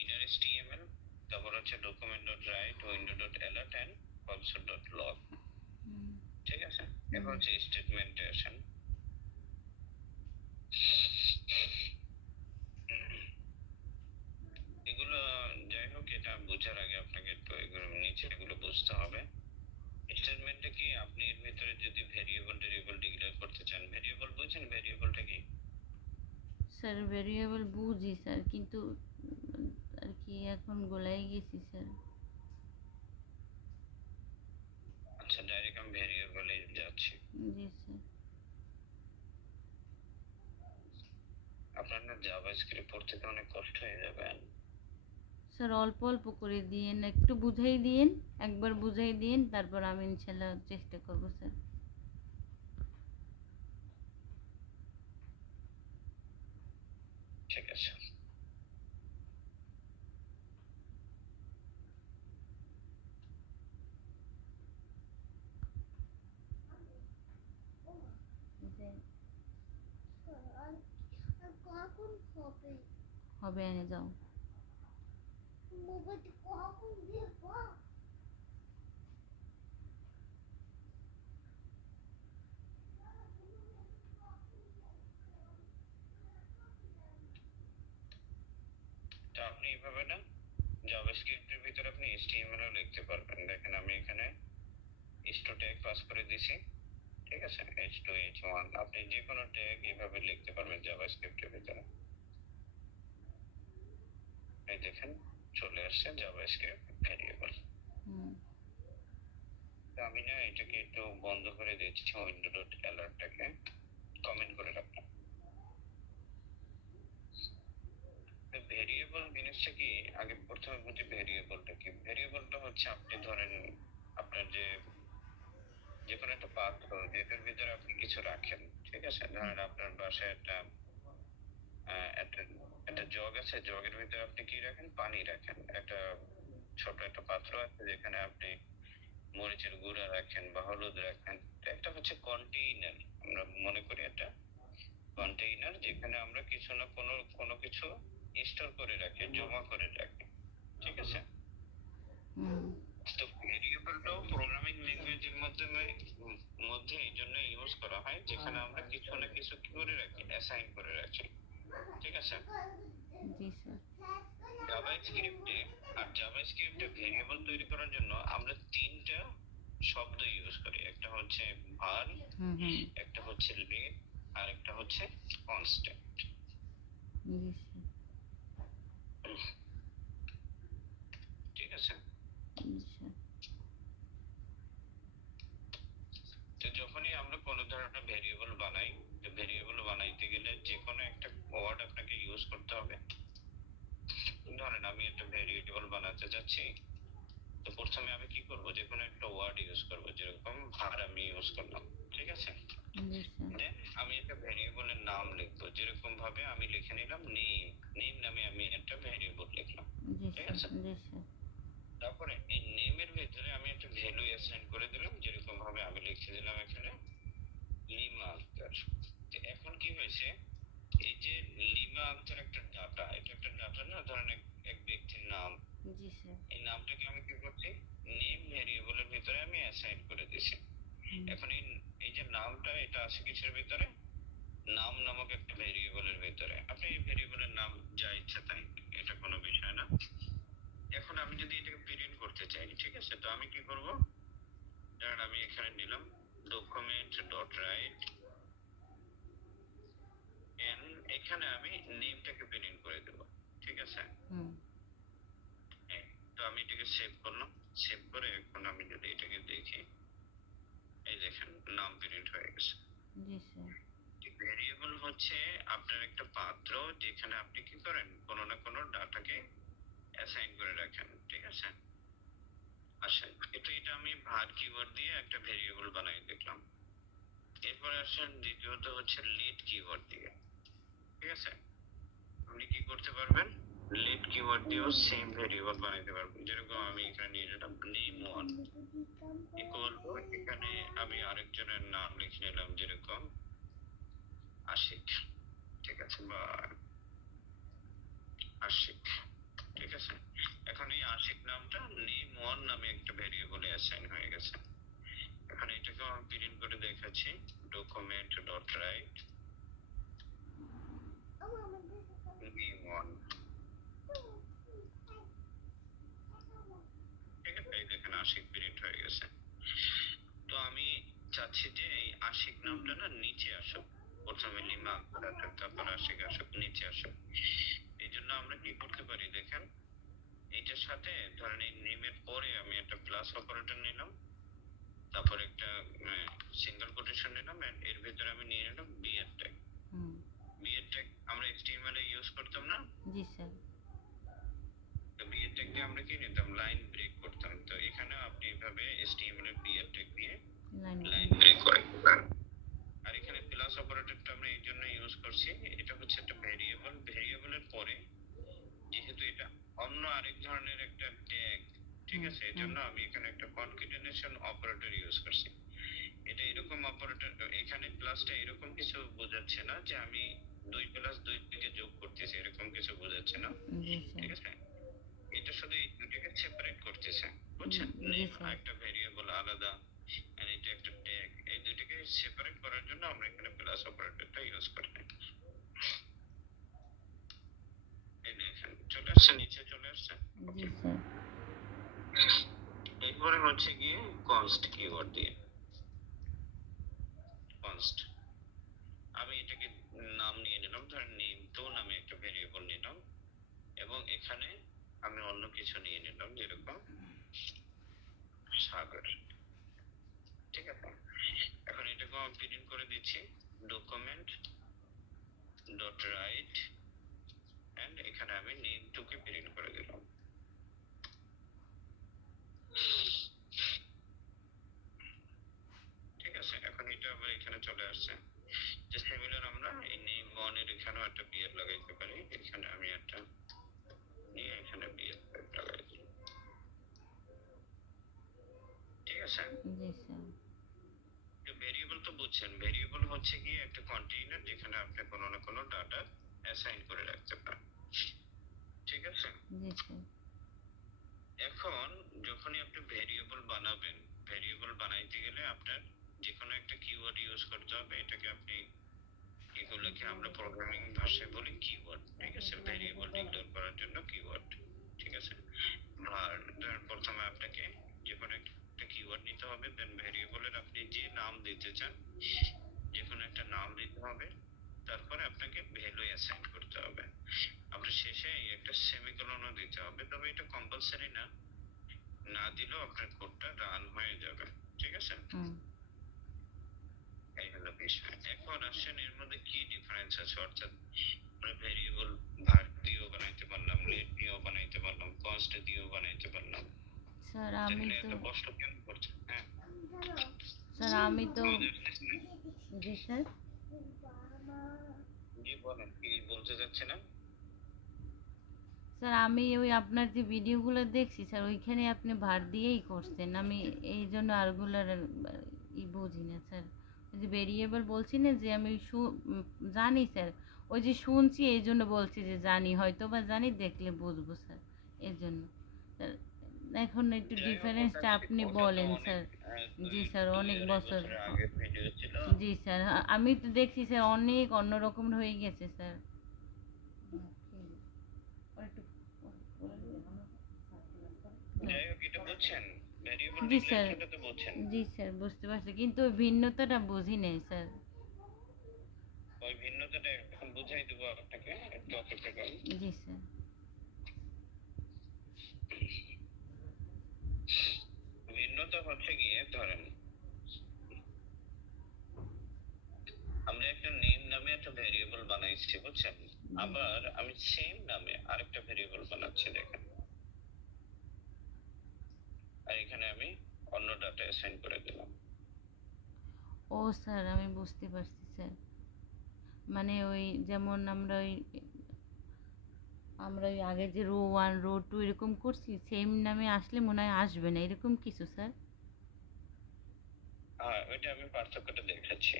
inner HTML, তারপর হচ্ছে document dot write, window dot alert and console dot log, হুম, ঠিক আছে। এরপর হচ্ছে স্টেটমেন্টেশন। এগুলো যাই হোক, এটা বোঝার আগে আপনাকে একটু এগুলো নিচে এগুলো বুঝতে হবে। স্টেটমেন্টে কি, আপনি এর ভিতরে যদি ভেরিয়েবল ডিক্লেয়ার করতে চান, ভেরিয়েবল বুঝেন, ভেরিয়েবলটা কি? স্যার ভেরিয়েবল বুঝি স্যার, কিন্তু আর কি এখন গোলাই গেছি স্যার। আচ্ছা, ডাইরেক্ট আমি ভেরিয়েবলে যাচ্ছি। জি স্যার। আপনার না জাভাস্ক্রিপ্ট পড়তে তো অনেক কষ্ট হয়ে যাবে। স্যার অল্প অল্প করে দিয়েন, একটু বুঝাই দিয়েন, একবার বুঝাই দিয়েন, তারপর আমি ইনশাল্লাহ চেষ্টা করবো স্যার। ঠিক আছে। হবে, এনে যাও। তো আপনি এইভাবে না জাভাস্ক্রিপ্টের ভিতরে আপনি HTML ও লিখতে পারবেন। দেখেন আমি এখানে h2 ট্যাগ পাস করে দিছি, ঠিক আছে, h2 h1। আপনি যে কোনো ট্যাগ এইভাবে লিখতে পারবেন জাভাস্ক্রিপ্টের ভিতরে। এই দেখেন চলে আসছে জাভাস্ক্রিপ্ট ভেরিয়েবল। হুম তো আমি না এটাকে একটু বন্ধ করে দিচ্ছি, উইন্ডো ডট অ্যালার্টটাকে কমেন্ট করে রাখলাম। তো ভেরিয়েবল জিনিসটা কি, আগে প্রথমে বুঝি ভেরিয়েবলটা কি। ভেরিয়েবলটা হচ্ছে, আপনি ধরেন আপনার যে কোনো একটা পাত্র যেটার ভিতরে আপনি কিছু রাখেন, ঠিক আছে। ধরেন আপনার বাসায় একটা একটা জগ আছে, জগের ভিতরে আপনি কি রাখেন, পানি রাখেন। একটা ছোট একটা পাত্র আছে যেখানে আপনি মরিচের গুঁড়া রাখেন বা হলুদ রাখেন। তো একটা হচ্ছে কন্টেইনার, আমরা মনে করি একটা কন্টেইনার, যেখানে আমরা কিছু না কোনো কোনো কিছু স্টোর করে রাখে, জমা করে রাখে। ঠিক আছে? হুম তো ভেরিয়েবলটাও প্রোগ্রামিং ল্যাঙ্গুয়েজের মাধ্যমে মধ্যে এই জন্য ইউজ করা হয়, যেখানে আমরা কিছু না কিছু কি করে রাখি, অ্যাসাইন করে রাখি। ঠিক আছে? জি স্যার জাভাস্ক্রিপ্টে জাভাস্ক্রিপ্টে ভেরিয়েবল তৈরি করার জন্য আমরা তিনটা শব্দ ইউজ করি। একটা হচ্ছে var, হুম হুম একটা হচ্ছে let, আর একটা হচ্ছে constant। জি স্যার ঠিক আছে? জি স্যার তো যখনই আমরা কোনো ধরনের ভেরিয়েবল বানাই, তো ভেরিয়েবল বানাইতে গেলে যে কোনো একটা ওয়ার্ড আপনাকে ইউজ করতে হবে। ধরেন আমি একটা ভেরিয়েবল বানাতে যাচ্ছি, তো প্রথমে আমি কি করব, যে কোনো একটা ওয়ার্ড ইউজ করব, যেরকম var আমি ইউজ করলাম। ঠিক আছে? জি স্যার দেন আমি একটা ভেরিয়েবলের নাম লিখবো, যেরকম ভাবে আমি লিখে নিলাম নেম। নেম নামে আমি একটা ভেরিয়েবল লিখলাম। জি ঠিক স্যার আছে? জি স্যার তারপরে এই নেমের ভিতরে আমি একটা ভ্যালু অ্যাসাইন করে দিলাম, যেরকম ভাবে আমি লিখে দিলাম এখানে লিমা আক্তার। তো এখন কি হয়েছে, এই যে লিমা আক্তার একটা ডাটা, এটা একটা ডাটা না, ধরেন এক ব্যক্তির নাম। জি স্যার এই নামটাকে আমি কি করছি, নেম ভেরিয়েবলের ভিতরে আমি অ্যাসাইন করে দিয়েছি। হুম এখন এই যে নামটা, এটা আছে কিসের ভিতরে, নাম নামক একটা ভেরিয়েবলের ভিতরে। আপনি এই ভেরিয়েবলের নাম যা ইচ্ছা তাই, এটা কোনো বিষয় না। এখন আমি যদি এটাকে প্রিন্ট করতে চাই, ঠিক আছে, তো আমি কি করব, ধরেন আমি এখানে নিলাম ডকুমেন্ট ডট রাইট, এখানে আমি নেমটাকে প্রিন্ট করে দেব। ঠিক আছে? হুম হ্যাঁ, তো আমি এটাকে সেভ করলাম। সেভ করে এখন আমি যদি এটাকে দেখি, এই দেখেন নাম প্রিন্ট হয়ে গেছে। জি স্যার ভেরিয়েবল হচ্ছে আপনার একটা পাত্র, যেখানে আপনি কি করেন, কোনো না কোনো ডাটাকে অ্যাসাইন করে রাখেন। ঠিক আছে? আসেন, এটা আমি var কিওয়ার্ড দিয়ে একটা ভেরিয়েবল বানাই দেখলাম। এরপরে আসেন দ্বিতীয়ত হচ্ছে lead কিওয়ার্ড দিয়ে। ঠিক আছে? আপনি কি করতে পারবেন, lead কিওয়ার্ড দিয়েও সেম ভেরিয়েবল বানাইতে পারবেন। যেরকম আমি এখানে নিয়ে নিলাম name1 ইকুয়াল টু, এখানে আমি আরেকজনের নাম লিখে নিলাম, যেরকম আশিক। ঠিক আছে? বা আশিক। ঠিক আছে? এখন এই আশিক নামটা name1 নামে একটা ভেরিয়েবলে অ্যাসাইন হয়ে গেছে। এখন এটাকে আমি প্রিন্ট করে দেখাচ্ছি, ডকুমেন্ট ডট রাইট name1। ঠিক আছে? এই দেখেন আশিক প্রিন্ট হয়ে গেছে। তো আমি চাচ্ছি যে এই আশিক নামটা না নিচে আসুক, প্রথমে লিমা আসুক, তারপর আশিক আসুক, নিচে আসুক। এই জন্য আমরা কি করতে পারি দেখেন, এইটার সাথে ধরেন এই নেমের পরে আমি একটা প্লাস অপারেটর নিলাম, তারপর একটা সিঙ্গেল কোটেশন নিলাম, and এর ভিতরে আমি নিয়ে নিলাম বিএর ট্যাগ। হুম বিএর ট্যাগ আমরা এইচটিএমএল এ ইউজ করতাম না, জি স্যার তো বিএর ট্যাগ দিয়ে আমরা কি নিতাম, লাইন ব্রেক করতাম। তো এখানে আপনি এইভাবে এইচটিএমএল এর বিএর ট্যাগ দিয়ে লাইন ব্রেক করে দিবেন। আর এখানে প্লাস অপারেটরটা আমরা এই জন্য ইউজ করছি, এটা হচ্ছে একটা ভেরিয়েবল, ভেরিয়েবলের পরে যেহেতু এটা অন্য আরেক ধরনের একটা ট্যাগ। ঠিক হুম আছে? এই হুম জন্য আমি এখানে একটা কনক্যাটেনেশন অপারেটর ইউজ করছি। এটা এরকম অপারেটর, এখানে প্লাসটা এরকম কিছু বোঝাচ্ছে না যে আমি 2 + 2 থেকে যোগ করতেছি, এরকম কিছু বোঝাচ্ছে না। জি স্যার ঠিক আছে? এটা শুধু এই দুটোকে সেপারেট করতেছে। বুঝছেন? জি নেম স্যার একটা ভেরিয়েবল আলাদা, আর এটা একটা ট্যাগ, এই দুটোকে সেপারেট করার জন্য আমরা এখানে প্লাস অপারেটরটা ইউজ করি। এই দেখেন চলে আসছে, নিচে চলে আসছে। জি ওকে, স্যার এরপরে হচ্ছে গিয়ে কনস্ট কিওয়ার্ড দিয়ে, কনস্ট আমি এটাকে নাম নিয়ে নিলাম, ধরেন নেম টু নামে একটা ভেরিয়েবল নিলাম, এবং এখানে আমি অন্য কিছু নিয়ে নিলাম, যেরকম সাগর। ঠিক আছে? এখন এটাকে আমি প্রিন্ট করে দিচ্ছি, ডকুমেন্ট ডট রাইট, এন্ড এখানে আমি নেম টু কে প্রিন্ট করে দিলাম। ঠিক আছে? এখন এটা আবার এখানে চলে আসছে। যে সিমিলার আমরা এই নেম ওয়ান এর এখানেও একটা বিএর লাগাইতে পারি, এখানে আমি একটা নিয়ে এখানে বিএর লাগাই দিই। ঠিক আছে? জি স্যার ভেরিয়েবল তো বুঝছেন, ভেরিয়েবল হচ্ছে গিয়ে একটা কন্টেইনার, যেখানে আপনি কোনো না কোনো ডাটা অ্যাসাইন করে রাখতে পারেন। ঠিক আছে? জি স্যার। এখন যখনই আপনি ভেরিয়েবল বানাবেন, ভেরিয়েবল বানাইতে গেলে আপনার যে কোনো একটা কিওয়ার্ড ইউজ করতে হবে। এটাকে আপনি, এগুলোকে আমরা প্রোগ্রামিং ভাষায় বলি কিওয়ার্ড। ঠিক আছে? ভেরিয়েবল ডিক্লেয়ার করার জন্য কিওয়ার্ড। ঠিক আছে? আর প্রথমে আপনাকে যে কোনো একটা কিওয়ার্ড নিতে হবে, দেন ভেরিয়েবলের আপনি যে নাম দিতে চান, যে কোনো একটা নাম দিতে হবে। তারপরে আপনাকে ভ্যালু অ্যাসাইন করতে হবে। আপনার শেষে একটা সেমিকোলনও দিতে হবে, তবে এটা কম্পালসারি না, না দিলেও আপনার কোডটা রান হয়ে যাবে। ঠিক আছে? হুম। এই হলো বিষয়। এখন আসেন এর মধ্যে কি ডিফারেন্স আছে, অর্থাৎ আমরা ভেরিয়েবল var দিয়েও বানাইতে পারলাম, লেট দিয়েও বানাইতে পারলাম, কনস্ট দিয়েও বানাইতে পারলাম। স্যার আমি তাহলে তো এত কষ্ট কেন করছে? হ্যাঁ, স্যার আমি তো আমাদের আসতেছে না? জি স্যার। জি বলেন, কি বলতে চাচ্ছে না? স্যার আমি ওই আপনার যে ভিডিওগুলো দেখছি স্যার, ওইখানে আপনি ভার দিয়েই করছেন, আমি এই জন্য আরগুলার বুঝি না স্যার। ওই যে ভেরিয়েবল বলছি না, যে আমি জানি স্যার, ওই যে শুনছি এই জন্য বলছি যে জানি, হয়তো বা জানি, দেখলে বুঝবো স্যার, এর জন্য স্যার। এখন একটু যাই হোক, ডিফারেন্সটা আপনি ওটা তো বলেন অনেক স্যার। দুই জি স্যার, দুই অনেক আড়াই বছর। বছরের আগের ভিডিও ছিল। জি স্যার, আমি তো দেখছি স্যার অনেক অন্যরকম হয়ে গেছে স্যার। যাই হোক, এটা বুঝছেন, ভেরিয়েবল জি স্যার। ডিক্লারেশনটা তো বুঝছেন। জি স্যার, বুঝতে পারছি, কিন্তু ওই ভিন্নতাটা বুঝি নাই স্যার। ওই ভিন্নতাটা এখন বুঝাই দেবো আপনাকে, একটু অপেক্ষা করুন। জি স্যার। ভিন্নতা হচ্ছে গিয়ে, ধরেন আমরা একটা নেম নামে একটা ভেরিয়েবল বানাইছি, বুঝছেন? আবার আমি সেম নামে আরেকটা ভেরিয়েবল বানাচ্ছি, দেখেন। আর এখানে আমি অন্য ডাটা অ্যাসাইন করে দিলাম। ও স্যার, আমি বুঝতে পারছি স্যার। মানে ওই যেমন আমরা ওই আগে যে রো 1 রো 2 এরকম করছি, সেম নামে আসলে মনে হয় আসবে না, এরকম কিছু স্যার? হ্যাঁ, ওইটা আমি পার্থক্যটা দেখাচ্ছি।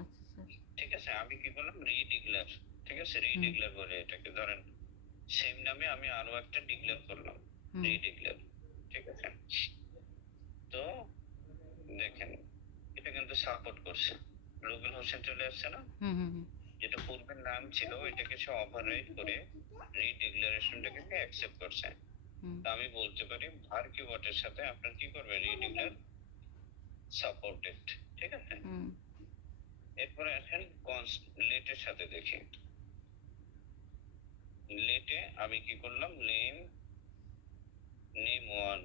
আচ্ছা স্যার। ঠিক আছে? আমি কি করলাম, রিডিক্লেয়ার। ঠিক আছে? হুম রিডিক্লেয়ার বলে এটাকে। ধরেন সেম নামে আমি আরো একটা ডিক্লেয়ার করলাম, হুম রিডিক্লেয়ার। ঠিক আছে? তো দেখেন, এটা কিন্তু সাপোর্ট করছে। রুবেল হোসেন চলে আসছে না? হুম হুম হুম যেটা পূর্বের নাম ছিল ওইটাকে সে ওভাররাইট করে রিডিক্লারেশনটাকে অ্যাকসেপ্ট করছে। হুম তা আমি বলতে পারি var কিওয়ার্ডের সাথে আপনার কি করবে, রিডিক্লার সাপোর্টেড। ঠিক আছে? হুম এরপরে আসেন কনস্ট লেটের সাথে দেখি। লেটে আমি কি করলাম, নেম 1,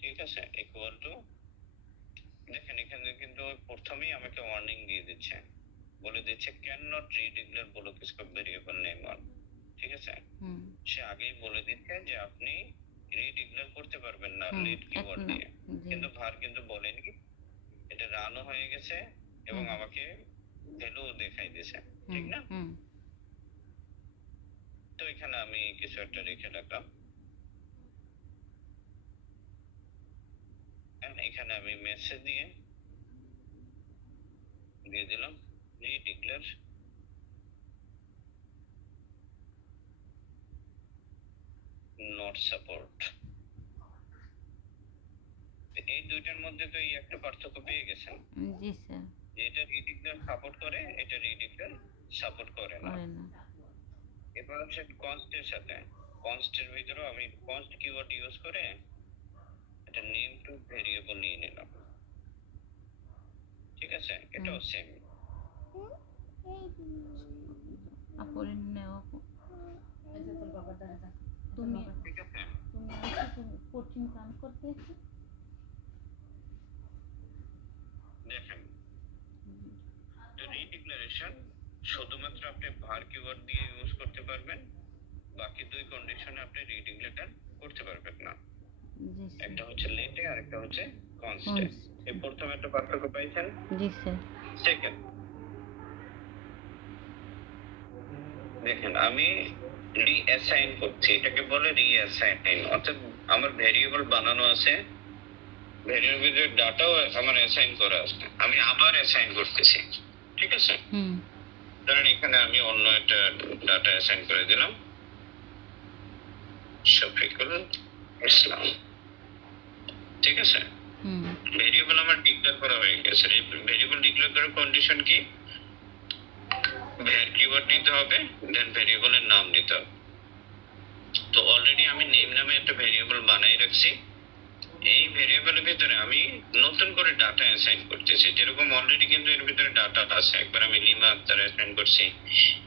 ঠিক আছে, ইকুয়াল টু, দেখেন এখানে কিন্তু প্রথমেই আমাকে ওয়ার্নিং দিয়ে দিচ্ছে, বলে দিচ্ছে can not redeclare block scope variable name 1। ঠিক আছে? হুম সে আগেই বলে দিচ্ছে যে আপনি রিডিক্লেয়ার করতে পারবেন না হুম লেট কিওয়ার্ড এখন দিয়ে। জি। কিন্তু var কিন্তু বলেনি, এটা রানও হয়ে গেছে এবং হুম আমাকে ভ্যালু দেখাই দিয়েছে। হুম ঠিক না? হুম তো এখানে আমি কিছু একটা লিখে রাখলাম। এখানে আমি মেসেজ দিয়ে দিলাম রিডিক্লেয়ার নট সাপোর্ট। এই দুইটার মধ্যে তো এই একটা পার্থক্য পেয়ে গেছেন, জি স্যার। যে এটা রিডিক্লেয়ার সাপোর্ট করে, এটা রিডিক্লেয়ার সাপোর্ট করে না। করে না। এবার হচ্ছে কনস্টের সাথে, কনস্টের ভিতরেও আমি কনস্ট কিওয়ার্ড ইউজ করে একটা নেম টু ভেরিয়েবল নিয়ে নিলাম। ঠিক আছে? এটাও সেম। আপরে নেও তুমি ঠিক আছে? তুমি কঠিন কাম করতে এসো। দেখেন, তো রিডিক্লারেশন শুধুমাত্র আপনি var কিওয়ার্ড দিয়ে ইউজ করতে পারবেন, বাকি দুই কন্ডিশনে আপনি রিডিক্লেয়ার করতে পারবেন না। জি স্যার। একটা হচ্ছে লেটে আর একটা হচ্ছে কনস্টে। এই প্রথম একটা পার্থক্য পাইছেন। জি স্যার। সেকেন্ড, দেখেন আমি রিঅ্যাসাইন করছি, এটাকে বলে রিঅ্যাসাইন। অর্থাৎ আমার ভেরিয়েবল বানানো আছে, ভেরিয়েবলের ডাটাও আমার অ্যাসাইন করা আছে, আমি আবার অ্যাসাইন করতেছি। ঠিক আছে? হুম ধরেন এখানে আমি অন্য একটা ডাটা অ্যাসাইন করে দিলাম, শফিকুল ইসলাম, ঠিক আছে। হুম ভেরিয়েবল আমার ডিক্লেয়ার করা হয়ে গেছে। ভেরিয়েবল ডিক্লেয়ার করার কন্ডিশন কি? var কিওয়ার্ড নিতে হবে, দেন ভেরিয়েবলের নাম দিতে হবে। তো অলরেডি আমি নেম নামে একটা ভেরিয়েবল বানাই রাখছি। এই ভেরিয়েবলের ভিতরে আমি নতুন করে ডাটা অ্যাসাইন করতেছি। যেরকম অলরেডি কিন্তু এর ভিতরে ডাটা আছে, একবার আমি লিমা আক্তার অ্যাসাইন করছি,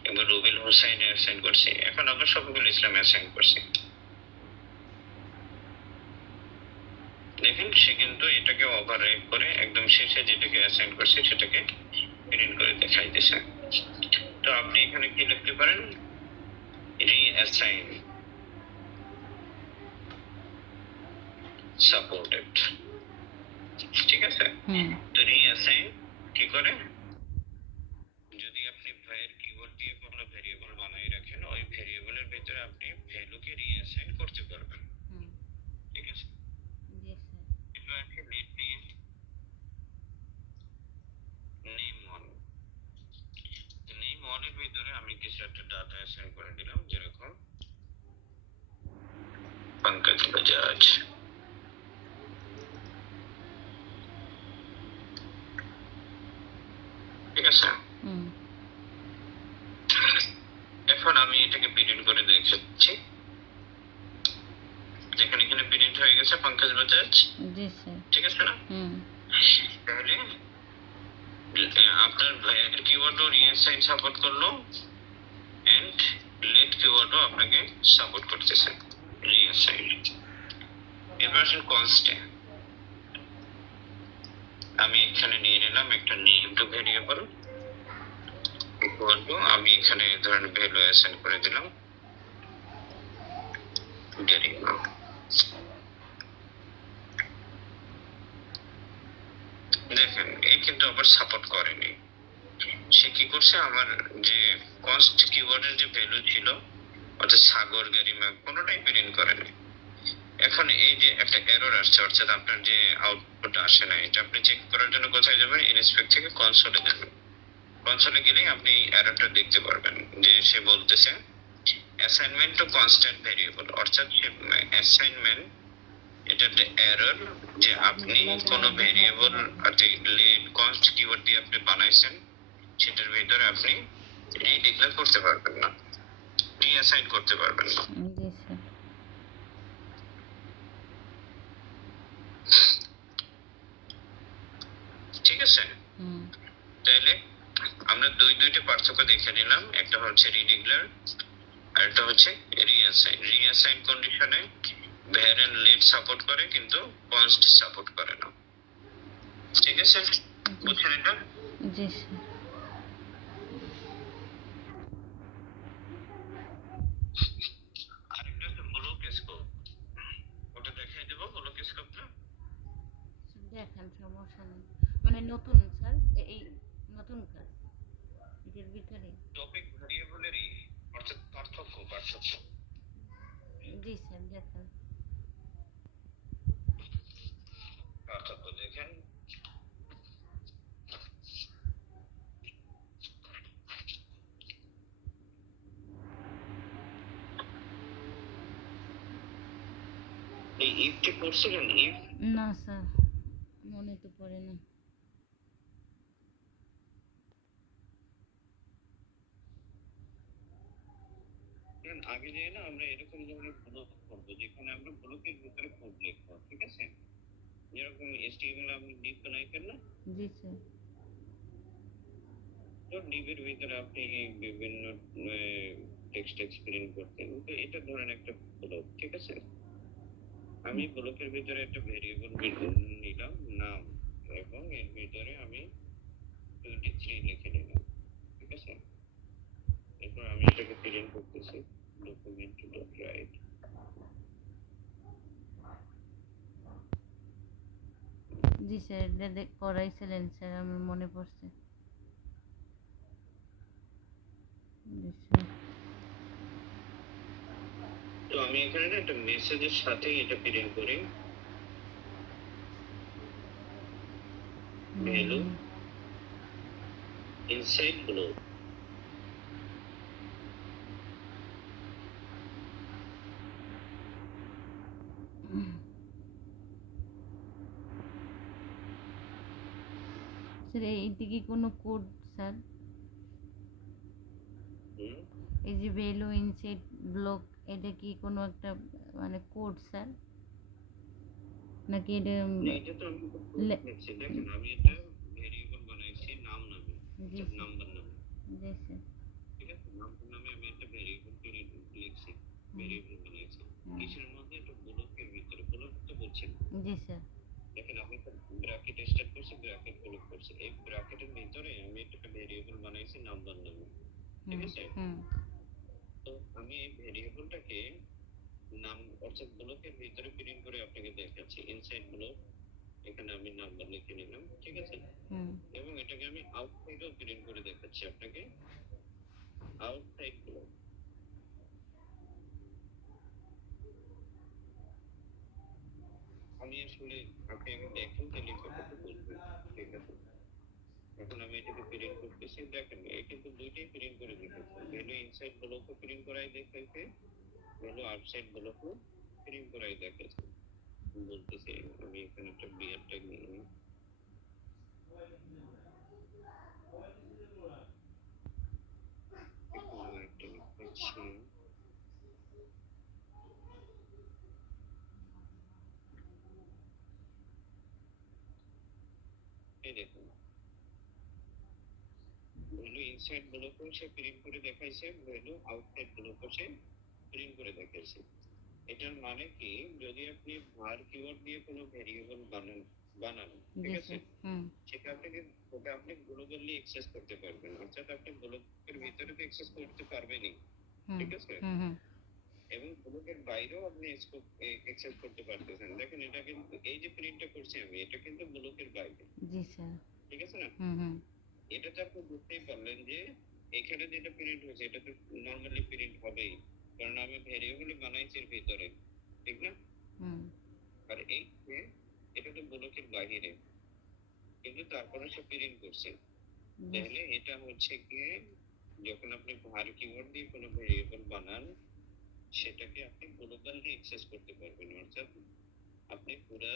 একবার রুবেল হোসাইন অ্যাসাইন করছি, এখন আবার শফিকুল ইসলাম অ্যাসাইন করছি। দেখেন সে কিন্তু এটাকে ওভাররাইট করে একদম শেষে যেটাকে অ্যাসাইন করছে সেটাকে প্রিন্ট করে দেখাইতেছে। তো আপনি এখানে কি লিখতে পারেন? রিঅ্যাসাইন সাপোর্টেড, ঠিক আছে। হুম তো রিঅ্যাসাইন কি করে? যদি আপনি var কিওয়ার্ড দিয়ে কোনো ভেরিয়েবল বানাই রাখেন, ওই ভেরিয়েবলের ভিতরে আপনি ভ্যালুকে রিঅ্যাসাইন করতে পারবেন, হুম ঠিক আছে। জি স্যার এটা আছে লেট দিয়ে নেম ওয়ান। নেম ওয়ানের ভিতরে আমি কিছু একটা ডাটা অ্যাসাইন করে দিলাম, যেরকম পঙ্কজ বাজাজ, ঠিক আছে। হুম এখন আমি এটাকে প্রিন্ট করে দেখাচ্ছি। দেখেন এখানে প্রিন্ট হয়ে গেছে পঙ্কজ বাজাজ, জি স্যার ঠিক আছে না? হুম তাহলে আপনার var কিওয়ার্ডও রিঅ্যাসাইন সাপোর্ট করলো, এন্ড লেট কিওয়ার্ডও আপনাকে সাপোর্ট করতেছে রিঅ্যাসাইন। এবার আসেন কনস্ট্যান্ট। আমি এখানে নিয়ে নিলাম একটা name two variable equal to, আমি এখানে ধরেন ভ্যালু অ্যাসাইন করে দিলাম ভেরিয়েবল। দেখেন এই কিন্তু আবার সাপোর্ট করেনি। সে কি করছে, আমার যে কনস্ট কিওয়ার্ডের যে ভ্যালু ছিল, অর্থাৎ সাগর গারিমা কোনোটাই প্রিন্ট করেনি। এখন এই যে একটা এরর আসছে, অর্থাৎ আপনার যে আউটপুট আসে না, এটা আপনি চেক করার জন্য কোথায় যাবেন? ইনস্পেক্ট থেকে কনসোলে যাবেন। কনসোলে গেলেই আপনি এররটা দেখতে পারবেন যে সে বলতেছে অ্যাসাইনমেন্ট টু কনস্ট্যান্ট ভেরিয়েবল, অর্থাৎ সে অ্যাসাইনমেন্ট, এটা একটা এরর যে আপনি কোনো ভেরিয়েবল অর্থাৎ লেট কনস্ট কিওয়ার্ড দিয়ে আপনি বানাইছেন, সেটার ভিতরে আপনি রিডিক্লেয়ার করতে পারবেন না, রিঅ্যাসাইন করতে পারবেন না। জি স্যার ঠিক আছে। হুম তাহলে আমরা দুইটা পার্থক্য দেখে নিলাম, একটা হচ্ছে রিডিক্লেয়ার আর একটা হচ্ছে রিঅ্যাসাইন। রিঅ্যাসাইন কন্ডিশনে var এন্ড লেট সাপোর্ট করে কিন্তু কনস্ট সাপোর্ট করে না, ঠিক আছে। বুঝছেন এটা? জি স্যার আরেকটা হচ্ছে ব্লক স্কোপ, ওটা দেখাই দেবো। ব্লক স্কোপটা দেখেন সমস্যা নেই, মানে নতুন স্যার এই নতুন কাজ এটার ভিতরে। টপিক ভেরিয়েবলেরই, অর্থাৎ পার্থক্য জি স্যার দেখেন পার্থক্য দেখেন। এই ইফটি পড়ছিলেন? ইফ না স্যার মনে তো পড়ে না। আগে যে না আমরা এরকম ধরনের ব্লক করবো, যেখানে আমরা ব্লকের ভিতরে কোড লিখবো, ঠিক আছে। যেরকম HTML আপনি ডিপ বানাইতেন না, জি স্যার তো ডিপের ভিতরে আপনি বিভিন্ন টেক্সট এক্সপ্লেইন করতেন, তো এটা ধরেন একটা ব্লক, ঠিক আছে। আমি ব্লকের ভিতরে একটা ভেরিয়েবল নিলাম নাম, এবং এর ভিতরে আমি 23 লিখে নিলাম, ঠিক আছে। এরপর আমি এটাকে প্রিন্ট করতেছি ডকুমেন্ট ডট রাইট। জি স্যার এটা করাইছিলেন স্যার, আমার মনে পড়ছে। জি স্যার তো আমি এখানে না একটা মেসেজের সাথে এটা প্রিন্ট করি, ভ্যালু ইনসাইড ব্লক। স্যার এইটা কি কোনো কোড স্যার? হুম? এই যে ভ্যালু ইনসেট ব্লক, এটা কি কোনো একটা মানে কোড স্যার, নাকি এটা এইটা তো আমি লে- লিখছি, দেখেন আমি এটা ভেরিয়েবল বানাইছি নাম নামে, জি অর্থাৎ স্যার, নাম্বার নামে। জি স্যার। ঠিক আছে, নাম্বার নামে আমি একটা ভেরিয়েবল লিখছি, হুম, ভেরিয়েবল বানাইছি হুম, কিসের মধ্যে, এটা ব্লকের ভিতরে। ব্লক তো বলছেন, জি স্যার। দেখেন আমি ব্র্যাকেট স্টার্ট করছি, ব্র্যাকেট ব্লক করছি, এই ব্র্যাকেটের ভিতরে আমি একটা ভেরিয়েবল বানাইছি নাম্বার নামে। ঠিক হুম, আছে, হুম, তো আমি এই ভেরিয়েবলটাকে নাম অর্থাৎ ব্লকের ভিতরে প্রিন্ট করে আপনাকে দেখাচ্ছি। ইনসাইড ব্লক, এখানে আমি নাম্বার লিখে নিলাম। ঠিক আছে, হুম, এবং এটাকে আমি আউটসাইডেও প্রিন্ট করে দেখাচ্ছি আপনাকে, আউটসাইড ব্লক। আমি আসলে আপনি আগে দেখেন তাহলে ব্যাপারটা বুঝবেন। ঠিক আছে, এখন আমি এটাকে প্রিন্ট করতেছি, দেখেন এই কিন্তু দুইটাই প্রিন্ট করে দেখাচ্ছে, ভ্যালু ইনসাইড ব্লকও প্রিন্ট করাই দেখাইছে, ভ্যালু আউটসাইড ব্লকও প্রিন্ট করাই দেখাচ্ছে। বলতেছি আমি এখানে একটা বিয়ার ট্যাগ নিয়ে নিই। এখানে একটা লিখছি, এই দেখুন ভ্যালু ইনসাইড ব্লকও সে প্রিন্ট করে দেখাইছে, ভ্যালু আউটসাইড ব্লকও সে প্রিন্ট করে দেখাইছে। এটার মানে কি, যদি আপনি var কিওয়ার্ড দিয়ে কোনো ভেরিয়েবল বানান, ঠিক জি আছে, স্যার। হুম, সেটা আপনি গ্লোবালি অ্যাক্সেস করতে পারবেন, অর্থাৎ আপনি ব্লকের ভিতরে তো অ্যাক্সেস করতে পারবেনই। হুম, ঠিক আছে, হুম, হুম, এবং ব্লকের বাইরেও আপনি অ্যাক্সেস করতে পারতেছেন। দেখেন এটা কিন্তু এই যে প্রিন্টটা করছি আমি, এটা কিন্তু ব্লকের বাইরে। জি স্যার। ঠিক আছে না, হুম, হুম, এটা তো আপনি বুঝতেই পারলেন যে এখানে যেটা প্রিন্ট হয়েছে এটা তো নরমালি প্রিন্ট হবেই, কারণ আমি ভেরিয়েবলই বানাইছি এর ভিতরে। ঠিক না, হুম, আর এই যে এটা তো ব্লকের বাইরে, কিন্তু তারপরে সে প্রিন্ট করছে। জি তাহলে এটা হচ্ছে গিয়ে যখন আপনি var কিওয়ার্ড দিয়ে কোনো ভেরিয়েবল বানান, সেটাকে আপনি গ্লোবালি অ্যাক্সেস করতে পারবেন, অর্থাৎ আপনি পুরা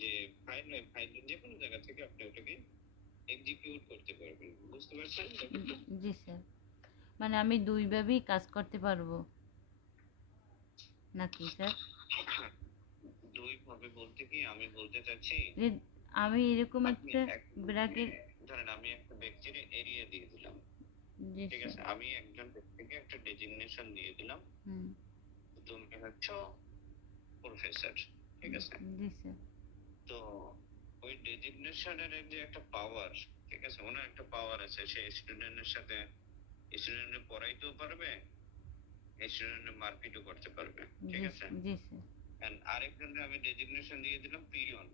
যে ফাইল, ফাইলের যে কোনো জায়গা থেকে আপনি ওটাকে এক্সিকিউট করতে পারবেন। বুঝতে পারছেন ব্যাপারটা? জি স্যার। মানে আমি দুইভাবেই কাজ করতে পারবো নাকি স্যার? দুই ভাবে বলতে কি আমি বলতে চাচ্ছি, যে আমি এরকম আপনি একটা এক ব্র্যাকেট। ধরেন আমি একটা ব্যক্তির এরিয়া দিয়ে দিলাম। জি ঠিক স্যার। আছে, আমি একজন ব্যক্তিকে একটা ডেজিগনেশন দিয়ে দিলাম, হুম, তুমি হচ্ছে প্রফেসর। ঠিক আছে, জি স্যার। তো ওই ডেজিগনেশনের যে একটা পাওয়ার, ঠিক আছে, ওনার একটা পাওয়ার আছে, সে স্টুডেন্টের সাথে স্টুডেন্টের পড়াইতেও পারবে, স্টুডেন্টের মারপিটও করতে পারবে। ঠিক জি আছে, জি স্যার। এন্ড আরেকজনকে আমি ডেজিগনেশন দিয়ে দিলাম পিয়ন,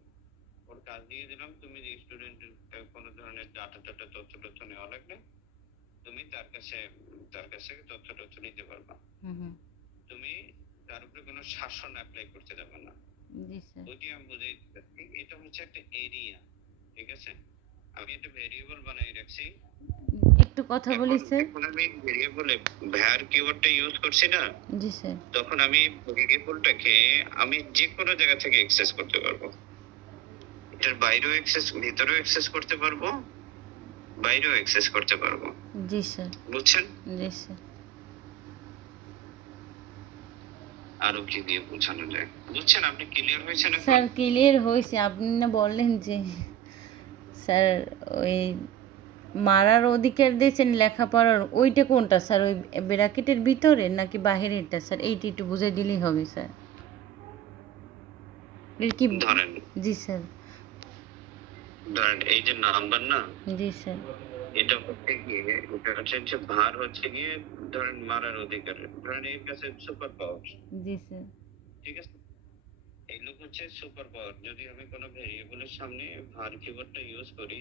ওর কাজ দিয়ে দিলাম তুমি যে স্টুডেন্টের কোনো ধরনের ডাটা টাটা তথ্য তথ্য নেওয়া লাগলে তুমি তার কাছ থেকে তথ্য তথ্য নিতে পারবা। হুম, হুম, তুমি তার উপরে কোনো শাসন অ্যাপ্লাই করতে যাবে না। জি স্যার। ওইটি আমি বুঝাই দিচ্ছি, এটা হচ্ছে একটা এরিয়া। ঠিক আছে, আমি একটা ভেরিয়েবল বানাই রাখছি। একটু কথা বলি এখন স্যার। এখন আমি ভেরিয়েবলে var কিওয়ার্ডটা ইউজ করছি না, জি স্যার। তখন আমি ভেরিয়েবলটাকে আমি যে কোনো জায়গা থেকে অ্যাক্সেস করতে পারবো। এটার বাইরেও অ্যাক্সেস, ভিতরেও অ্যাক্সেস করতে পারবো, বাইরেও অ্যাক্সেস করতে পারবো। জি স্যার। বুঝছেন? জি স্যার। আরো কি দিয়ে বোঝানো যায়? বুঝছেন? আপনি ক্লিয়ার হয়েছেন এখন? স্যার ক্লিয়ার হয়েছে। আপনি না বললেন যে স্যার ওই মারার অধিকার দিয়েছেন লেখাপড়ার, ওইটা কোনটা স্যার? ওই ব্র্যাকেটের ভিতরে নাকি বাহিরেরটা স্যার? এইটা একটু বুঝে দিলেই হবে স্যার। এর কি? ধরেন জি স্যার। ধরেন এই যে নাম্বার না, জি স্যার। এটা হচ্ছে গিয়ে, এটা হচ্ছে ভার হচ্ছে গিয়ে ধরেন মারার অধিকার, ধরেন এর কাছে সুপার পাওয়ার। জি স্যার। ঠিক আছে, এই লোক হচ্ছে সুপার পাওয়ার। যদি আমি কোনো ভেরিয়েবলের সামনে var কিওয়ার্ডটা ইউজ করি,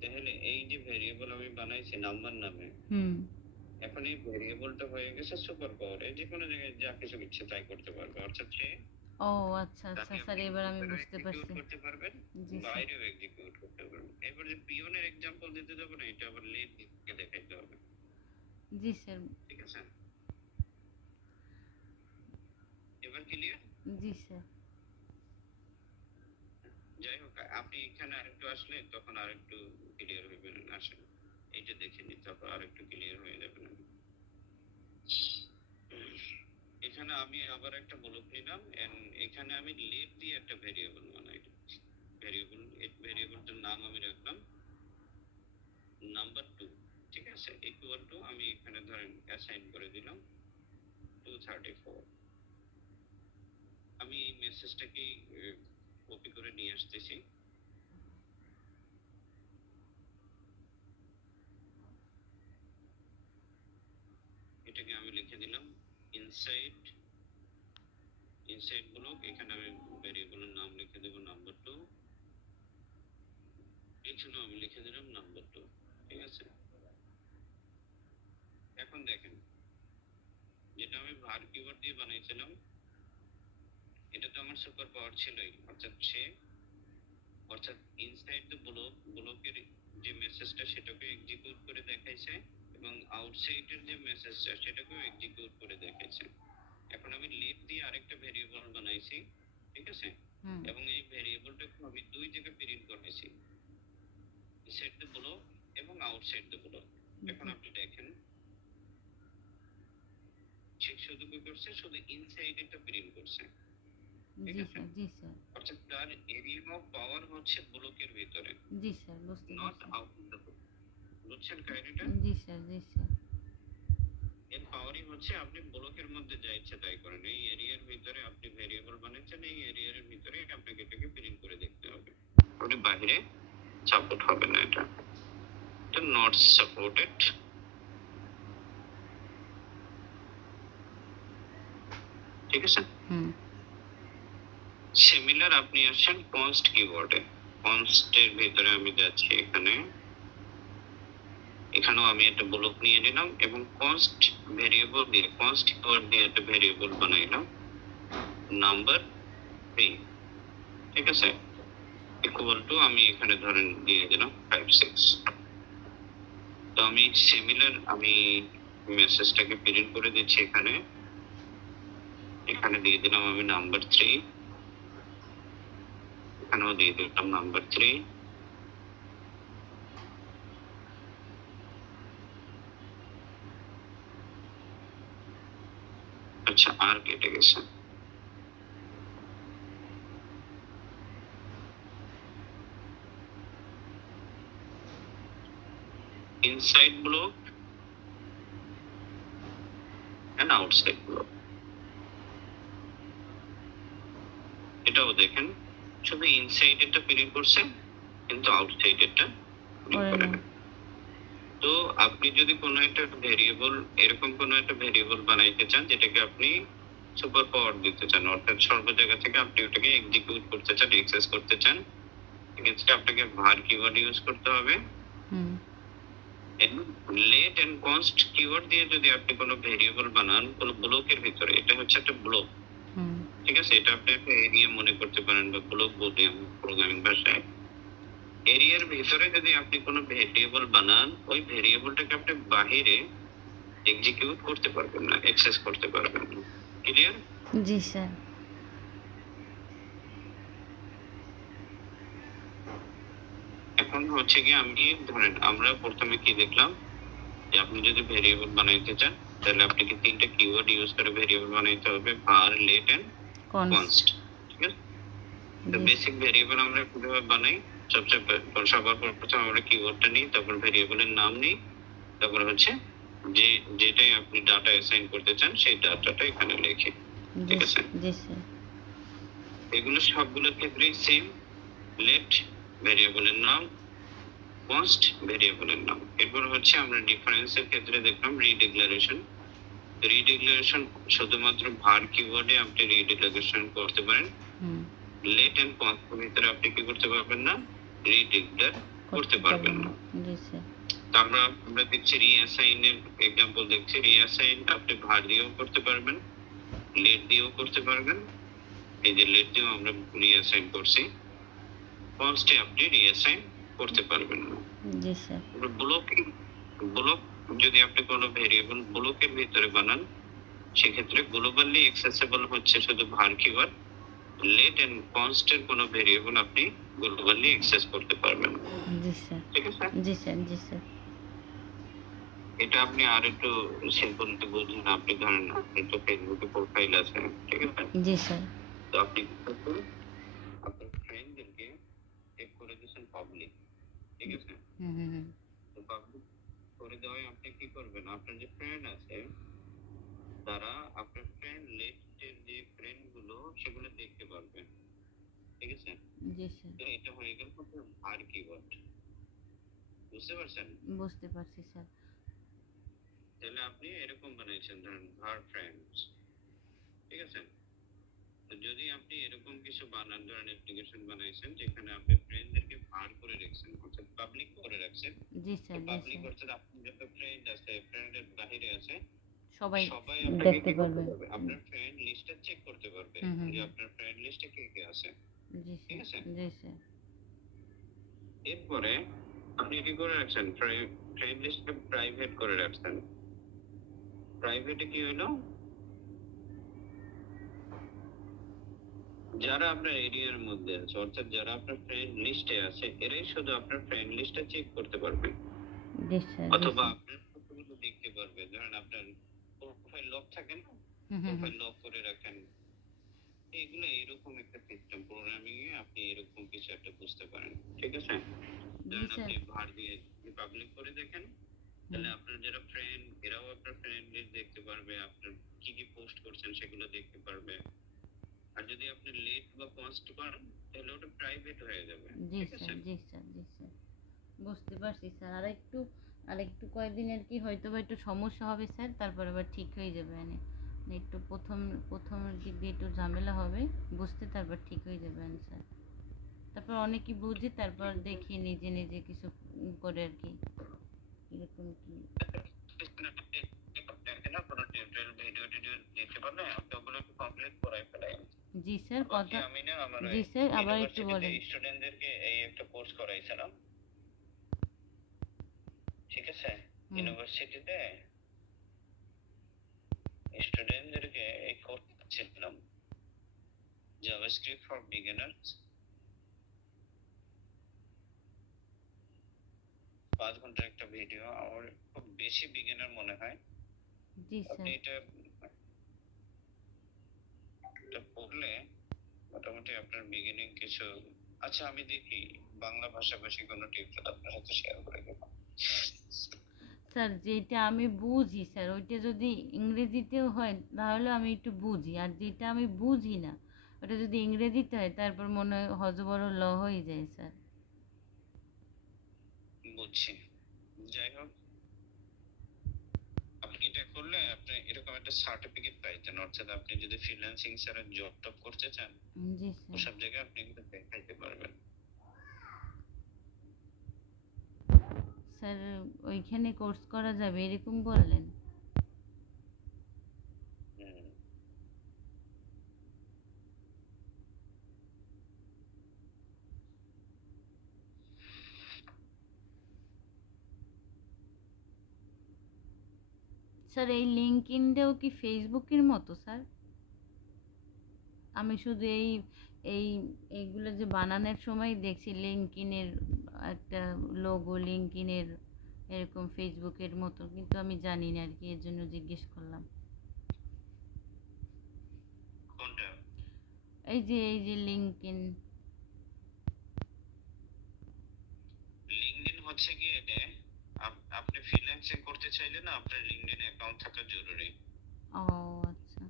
তাহলে এই যে ভেরিয়েবল আমি বানাইছি নাম্বার নামে, হুম। এখন এই ভেরিয়েবলটা হয়ে গেছে সুপার পাওয়ার, এই যে কোনো জায়গায় যা কিছু ইচ্ছে তাই করতে পারবে, অর্থাৎ সে ও আচ্ছা আচ্ছা তাকে স্যার, আপনি এবার আমি ভিতরেও বুঝতে এক্সিকিউট পারছি। করতে পারবেন, জি স্যার। বাইরেও এক্সিকিউট করতে পারবেন। এবার যে পিওনের এক্সাম্পল দিতে যাবো না, এটা আবার লেট দিকে দেখাইতে হবে। জি স্যার। ঠিক আছে, এবার ক্লিয়ার? জি স্যার। আপনি এখানে আরেকটু আসলে তখন আরেকটু ক্লিয়ার হইবেন। আসেন এইটা দেখে নিই, তারপর আরেকটু ক্লিয়ার হয়ে যাবেন। এখানে আমি আবার একটা ব্লক নিলাম, এন্ড এখানে আমি লেট দিয়ে একটা ভেরিয়েবল বানাই। ভেরিয়েবলটার নাম আমি রাখলাম নাম্বার 2। ঠিক আছে, ইকুয়াল টু আমি এখানে ধরেন অ্যাসাইন করে দিলাম 234। আমি এই মেসেজটাকে কপি করে নিয়ে আসতেছি। এটাকে আমি লিখে দিলাম ইনসাইড ব্লক। এখানে আমি ভেরিয়েবলের নাম লিখে দেব নাম্বার 2। এখানে আমি লিখে দিলাম নাম্বার 2। ঠিক আছে, এখন দেখেন যেটা আমি var কিওয়ার্ড দিয়ে বানাইছিলাম এটা তো আমার সুপার পাওয়ার ছিলই, অর্থাৎ ইনসাইড দ্য ব্লকের যে মেসেজটা সেটাকে এক্সিকিউট করে দেখাইছে, এবং আউটসাইডের যে মেসেজটা সেটাকেও এক্সিকিউট করে দেখাইছে। এখন আমি লেট দিয়ে আরেকটা ভেরিয়েবল বানাইছি। ঠিক আছে, এবং এই ভেরিয়েবলটাকে আমি দুই জায়গায় প্রিন্ট করেছি, ইনসাইড দ্য ব্লক এবং আউটসাইড দ্য ব্লক। এখন আপনি দেখেন সে শুধু কি করছে, শুধু ইনসাইড এটা প্রিন্ট করছে। ঠিক আছে, জি স্যার। অর্থাৎ তার এরিয়া অফ পাওয়ার হচ্ছে ব্লকের ভিতরে, জি স্যার, বুঝতে নট পারছি। Out the block. বুঝছেন কাহিনীটা? জি স্যার, জি স্যার। এর পাওয়ারই হচ্ছে আপনি ব্লকের মধ্যে যা ইচ্ছা তাই করেন। এই এরিয়ার ভিতরে আপনি ভেরিয়েবল বানাচ্ছেন, এই এরিয়ার ভিতরে আপনাকে এটাকে প্রিন্ট করে দেখতে হবে। আপনি বাইরে সাপোর্ট হবে না, এটা নট সাপোর্টেড। ঠিক আছে, সিমিলার আপনি আসছেন কনস্ট কিওয়ার্ডে। কনস্টের ভিতরে আমি যাচ্ছি, এখানেও আমি একটা ব্লক নিয়ে নিলাম এবং কনস্ট ভেরিয়েবল দিয়ে, কনস্ট কিওয়ার্ড দিয়ে একটা ভেরিয়েবল বানাইলাম নাম্বার 3। ঠিক আছে, ইকুয়াল টু আমি এখানে ধরেন দিয়ে দিলাম 5 6। তো আমি সিমিলার আমি মেসেজটাকে প্রিন্ট করে দিচ্ছি এখানে দিয়ে দিলাম আমি নাম্বার 3, এখানেও দিয়ে দিলাম নাম্বার 3। আচ্ছা, আর কেটে গেছে। Inside block and outside block, এটাও দেখেন শুধু ইনসাইড এটা প্রিন্ট করছে কিন্তু আউটসাইড এটা প্রিন্ট করে না। তো আপনি যদি কোনো একটা ভেরিয়েবল, এরকম কোনো একটা ভেরিয়েবল বানাইতে চান যেটাকে আপনি সুপার পাওয়ার দিতে চান, অর্থাৎ সর্ব জায়গা থেকে আপনি ওটাকে এক্সিকিউট করতে চান, অ্যাক্সেস করতে চান, সেক্ষেত্রে আপনাকে var কিওয়ার্ড ইউজ করতে হবে। লেট এন্ড কনস্ট কিওয়ার্ড দিয়ে যদি আপনি কোনো ভেরিয়েবল বানান কোনো ব্লকের ভিতরে, এটা হচ্ছে একটা ব্লক। ঠিক আছে, এটা আপনি একটা এরিয়া মনে করতে পারেন বা ব্লক বলি আমি প্রোগ্রামিং ভাষায়। এরিয়ার ভিতরে যদি আপনি কোনো ভেরিয়েবল বানান, ওই ভেরিয়েবলটাকে আপনি বাহিরে এক্সিকিউট করতে পারবেন না, অ্যাক্সেস করতে পারবেন না। ক্লিয়ার? জি স্যার। এখন হচ্ছে কি, আমি ধরেন আমরা প্রথমে কি দেখলাম যে আপনি যদি ভেরিয়েবল বানাইতে চান তাহলে আপনাকে তিনটা কিওয়ার্ড ইউজ করে ভেরিয়েবল বানাইতে হবে, var let and const। ঠিক আছে, তো বেসিক ভেরিয়েবল আমরা কিভাবে বানাই, সবার প্রথমে আমরা কিওয়ার্ডটা নিই, তারপর ভেরিয়েবলের নাম নিই, তারপর হচ্ছে যেটাই আপনি ডাটা অ্যাসাইন করতে চান সেই ডাটাটা এখানে লিখি। ঠিক আছে, এগুলো সবগুলোর ক্ষেত্রেই সেম। লেট ভেরিয়েবলের নাম, কনস্ট ভেরিয়েবলের নাম। এরপর হচ্ছে আমরা ডিফারেন্সের ক্ষেত্রে দেখলাম রিডিক্লারেশন। শুধুমাত্র var কিওয়ার্ডে আপনি রিডিক্লারেশন করতে পারেন। লেট এন্ড কনস্ট ভিতরে আপনি কি করতে পারবেন না, রিডিক্লেয়ার করতে পারবেন না। তো আমরা দেখছি রিঅ্যাসাইনের এক্সাম্পল দেখছি। রিঅ্যাসাইন আপনি var দিয়েও করতে পারবেন, লেট দিয়েও করতে পারবেন। এই যে লেট দিয়েও আমরা রিঅ্যাসাইন করছি, কনস্টে আপনি রিঅ্যাসাইন করতে পারবেন না। জি স্যার। ব্লক যদি আপনি কোনো ভেরিয়েবল ব্লকের ভিতরে বানান সেক্ষেত্রে গ্লোবালি অ্যাক্সেসিবল হচ্ছে শুধু var কিওয়ার্ড। লেট এন্ড কনস্টের কোনো ভেরিয়েবল আপনি গ্লোবালি অ্যাক্সেস করতে পারবেন। জি স্যার। ঠিক আছে? জি স্যার, জি স্যার। এটা আপনি আর একটু সিম্পলি বুঝুন। আপনি ধরেন আপনার তো ফেসবুকে প্রোফাইল আছে। ঠিক আছে? জি স্যার। তো আপনি কি করবেন? আপনার ফ্রেন্ডদেরকে চেক করে দিয়েছেন পাবলিক। ঠিক আছে? হুম, হুম, হুম। তো পাবলিক করে দেওয়ায় আপনি কি করবেন? আপনার যে ফ্রেন্ড আছে তারা আপনার ফ্রেন্ড লিস্টের যে ফ্রেন্ড গুলো সেগুলো দেখতে পারবে। ঠিক আছে? জি স্যার। তো এটা হয়ে গেল আপনার ভার কিওয়ার্ড। বুঝতে পারছেন? বুঝতে পারছি স্যার। তাহলে আপনি এরকম বানাইছেন ধরেন ভার ফ্রেন্ডস। ঠিক আছে? তো যদি আপনি এরকম কিছু বানান ধরেন অ্যাপ্লিকেশন বানাইছেন যেখানে আপনি ফ্রেন্ডদেরকে ভার করে রাখছেন অর্থাৎ পাবলিক করে রাখছেন। জি তো স্যার, জি পাবলিক স্যার। অর্থাৎ আপনার যত ফ্রেন্ড আছে ফ্রেন্ডের বাহিরে আছে সবাই সবাই আপনাকে দেখতে কি করতে পারবে। পারবে? আপনার ফ্রেন্ড লিস্টটা চেক করতে পারবে হুম, হুম, যে হুম। আপনার ফ্রেন্ড লিস্টে কে কে আছে। জি ঠিক স্যার, আছে? জি স্যার। এরপরে আপনি কি করে রাখছেন? ফ্রেন্ড লিস্টকে প্রাইভেট করে রাখছেন। প্রাইভেটে কি হলো? যারা আপনার এরিয়ার মধ্যে আছে অর্থাৎ যারা আপনার ফ্রেন্ড লিস্টে আছে এরাই শুধু আপনার ফ্রেন্ড লিস্টটা চেক করতে পারবে জি স্যার, জি অথবা স্যার। আপনার ফটোগুলো দেখতে পারবে। ধরেন আপনার প্রোফাইল লক থাকে না? হুম, হুম, হুম। প্রোফাইল লক করে রাখেন। এগুলো এরকম একটা সিস্টেম প্রোগ্রামিং এ আপনি এরকম কিছু একটা বুঝতে পারেন। ঠিক আছে? জি ধরেন স্যার। আপনি ভার দিয়ে পাবলিক করে দেখেন হুম। তাহলে আপনার যারা ফ্রেন্ড এরাও আপনার ফ্রেন্ড লিস্ট দেখতে পারবে, আপনার কি কি পোস্ট করছেন সেগুলো দেখতে পারবে। আর যদি আপনি লেট বা পোস্ট করেন তাহলে ওটা প্রাইভেট হয়ে যাবে। জি ঠিক স্যার, আছে? জি স্যার, জি স্যার। বুঝতে পারছি স্যার। আরেকটু কয়েকদিনের কি হয়তোবা একটু সমস্যা হবে স্যার, তারপর আবার ঠিক হয়ে যাবে একটু প্রথমের দিক দিয়ে একটু ঝামেলা হবে বুঝতে, তারপর ঠিক হয়ে যাবে স্যার। তারপর অনেকই বুঝি, তারপর দেখি নিজে নিজে কিছু করে আর কি এরকম কি। দেখেন না কোনো টিউটোরিয়াল ভিডিও টিডিও দিতে পারলে আপনি ওগুলো একটু কমপ্লিট করাই ফেলেন। জি স্যার, বাকি কথা। আমি না আমার ওই জি স্যার, আবার একটু ইউনিভার্সিটিতে বলেন। স্টুডেন্টদেরকে এই একটা কোর্স করাইছিলাম। ঠিক আছে? হুম। ইউনিভার্সিটিতে স্টুডেন্টদেরকে এই কোর্স দিচ্ছিলাম জাভাস্ক্রিপ্ট ফর বিগিনার্স। 5 ঘন্টার একটা ভিডিও। আমার খুব বেশি বিগিনার মনে হয়। জি আপনি স্যার। এটা পড়লে মোটামুটি আপনার বিগিনিং কিছু। আচ্ছা আমি দেখি বাংলা ভাষাভাষী কোনো টিউটোরিয়াল আপনার সাথে শেয়ার করে দেবো। স্যার যেটা আমি বুঝি স্যার, ওইটা যদি ইংরেজিতেও হয় তাহলে আমি একটু বুঝি, আর যেটা আমি বুঝি না ওটা যদি ইংরেজিতে হয় তারপর মনে হয় হযবরল ল হয়ে যায় স্যার। বুঝছি। যাই হোক আপনি এটা করলে আপনি এরকম একটা সার্টিফিকেট পাইতেন অর্থাৎ আপনি যদি ফ্রিল্যান্সিং ছাড়া জব টব করতে চান জি স্যার। ওসব জায়গায় আপনি কিন্তু দেখাইতে পারবেন। স্যার ওইখানে কোর্স করা যাবে এরকম বললেন? হুম। স্যার এই লিঙ্কডইনটাও কি ফেসবুকের মতো স্যার? আমি শুধু এই এইগুলো যে বানানোর সময় দেখছি লিঙ্কডইনের একটা লোগো, লিঙ্কডইনের এরকম ফেসবুকের মতো, কিন্তু আমি জানি না আর কি, এর জন্য জিজ্ঞেস করলাম। কোনটা? এই যে লিঙ্কডইন। লিঙ্কডইন হচ্ছে কি এটা আপনি ফ্রিল্যান্সিং করতে চাইলে না আপনার লিঙ্কডইন অ্যাকাউন্ট থাকা জরুরি। ও আচ্ছা।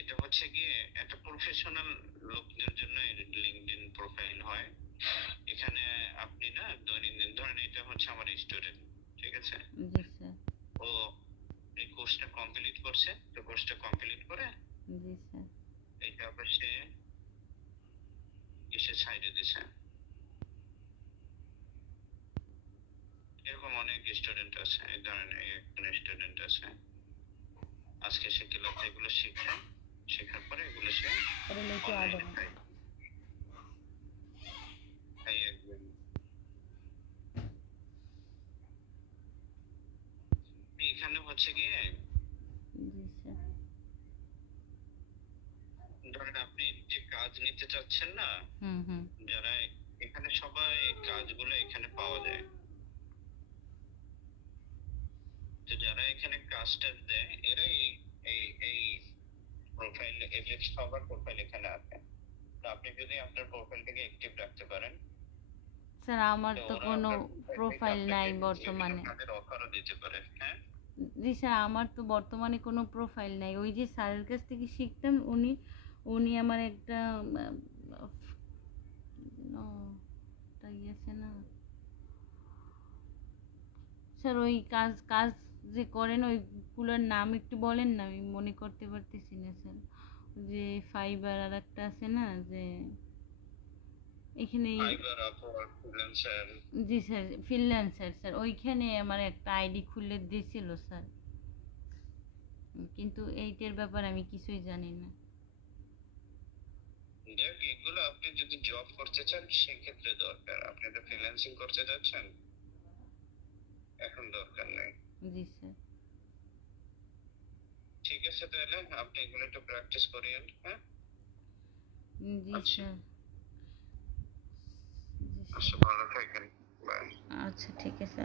এটা হচ্ছে গিয়ে একটা প্রফেশনাল লোকদের জন্য লিঙ্কডইন প্রোফাইল হয়। এখানে আপনি না দৈনন্দিন ধরেন এটা হচ্ছে আমার স্টুডেন্ট। ঠিক আছে? জি স্যার। ও এই কোর্সটা কমপ্লিট করছে। তো কোর্সটা কমপ্লিট করে জি স্যার। এটা আবার সে এসে ছাইড়ে দিছে। এরকম অনেক স্টুডেন্ট আছে। এই ধরেন এই একজন স্টুডেন্ট আছে আজকে সে ক্লাসে এগুলো শিখছে। শেখার পরে এগুলো সে এটা একটু আদো। অনলাইনে পায়। এই একজন এখানে হচ্ছে গিয়ে জি স্যার। ধরেন আপনি যে কাজ নিতে চাচ্ছেন না, হুম হুম যারা এখানে সবাই কাজগুলো এখানে পাওয়া যায়। তো যারা এখানে কাজটা দেয় এরাই এই এই প্রোফাইল, এদের সবার প্রোফাইল এখানে আছে। তো আপনি যদি আপনার প্রোফাইলটাকে অ্যাক্টিভ রাখতে পারেন, স্যার আমার তো তো ওরা কোনো আপনার প্রোফাইল থেকে প্রোফাইল নাই আপনাকে বিভিন্ন বর্তমানে। কাজের অফারও দিতে পারে। হ্যাঁ, জি স্যার, আমার তো বর্তমানে কোনো প্রোফাইল নাই। ওই যে স্যারের কাছ থেকে শিখতাম, উনি উনি আমার একটা তাই আছে না স্যার, ওই কাজ কাজ যে করেন ওইগুলোর নাম একটু বলেন না, আমি মনে করতে পারতেছি না স্যার। যে ফাইবার আর একটা আছে না, যে এখানে। Fiverr, Upwork, Freelancer. জি স্যার, ফ্রিল্যান্সার স্যার, ওইখানে আমার একটা আইডি খুলে দিয়েছিল স্যার, কিন্তু এইটার ব্যাপারে আমি কিছুই জানি না। যাক, এগুলো আপনি যদি জব করতে চান সেক্ষেত্রে দরকার। আপনি তো ফ্রিল্যান্সিং করতে যাচ্ছেন, এখন দরকার নেই। জি স্যার। ঠিক আছে, তাহলে আপনি এগুলো একটু প্র্যাকটিস করিয়েন। হ্যাঁ, জি আচ্ছা, স্যার। জি আচ্ছা, স্যার। ভালো থাকেন। বাই। আচ্ছা ঠিক আছে।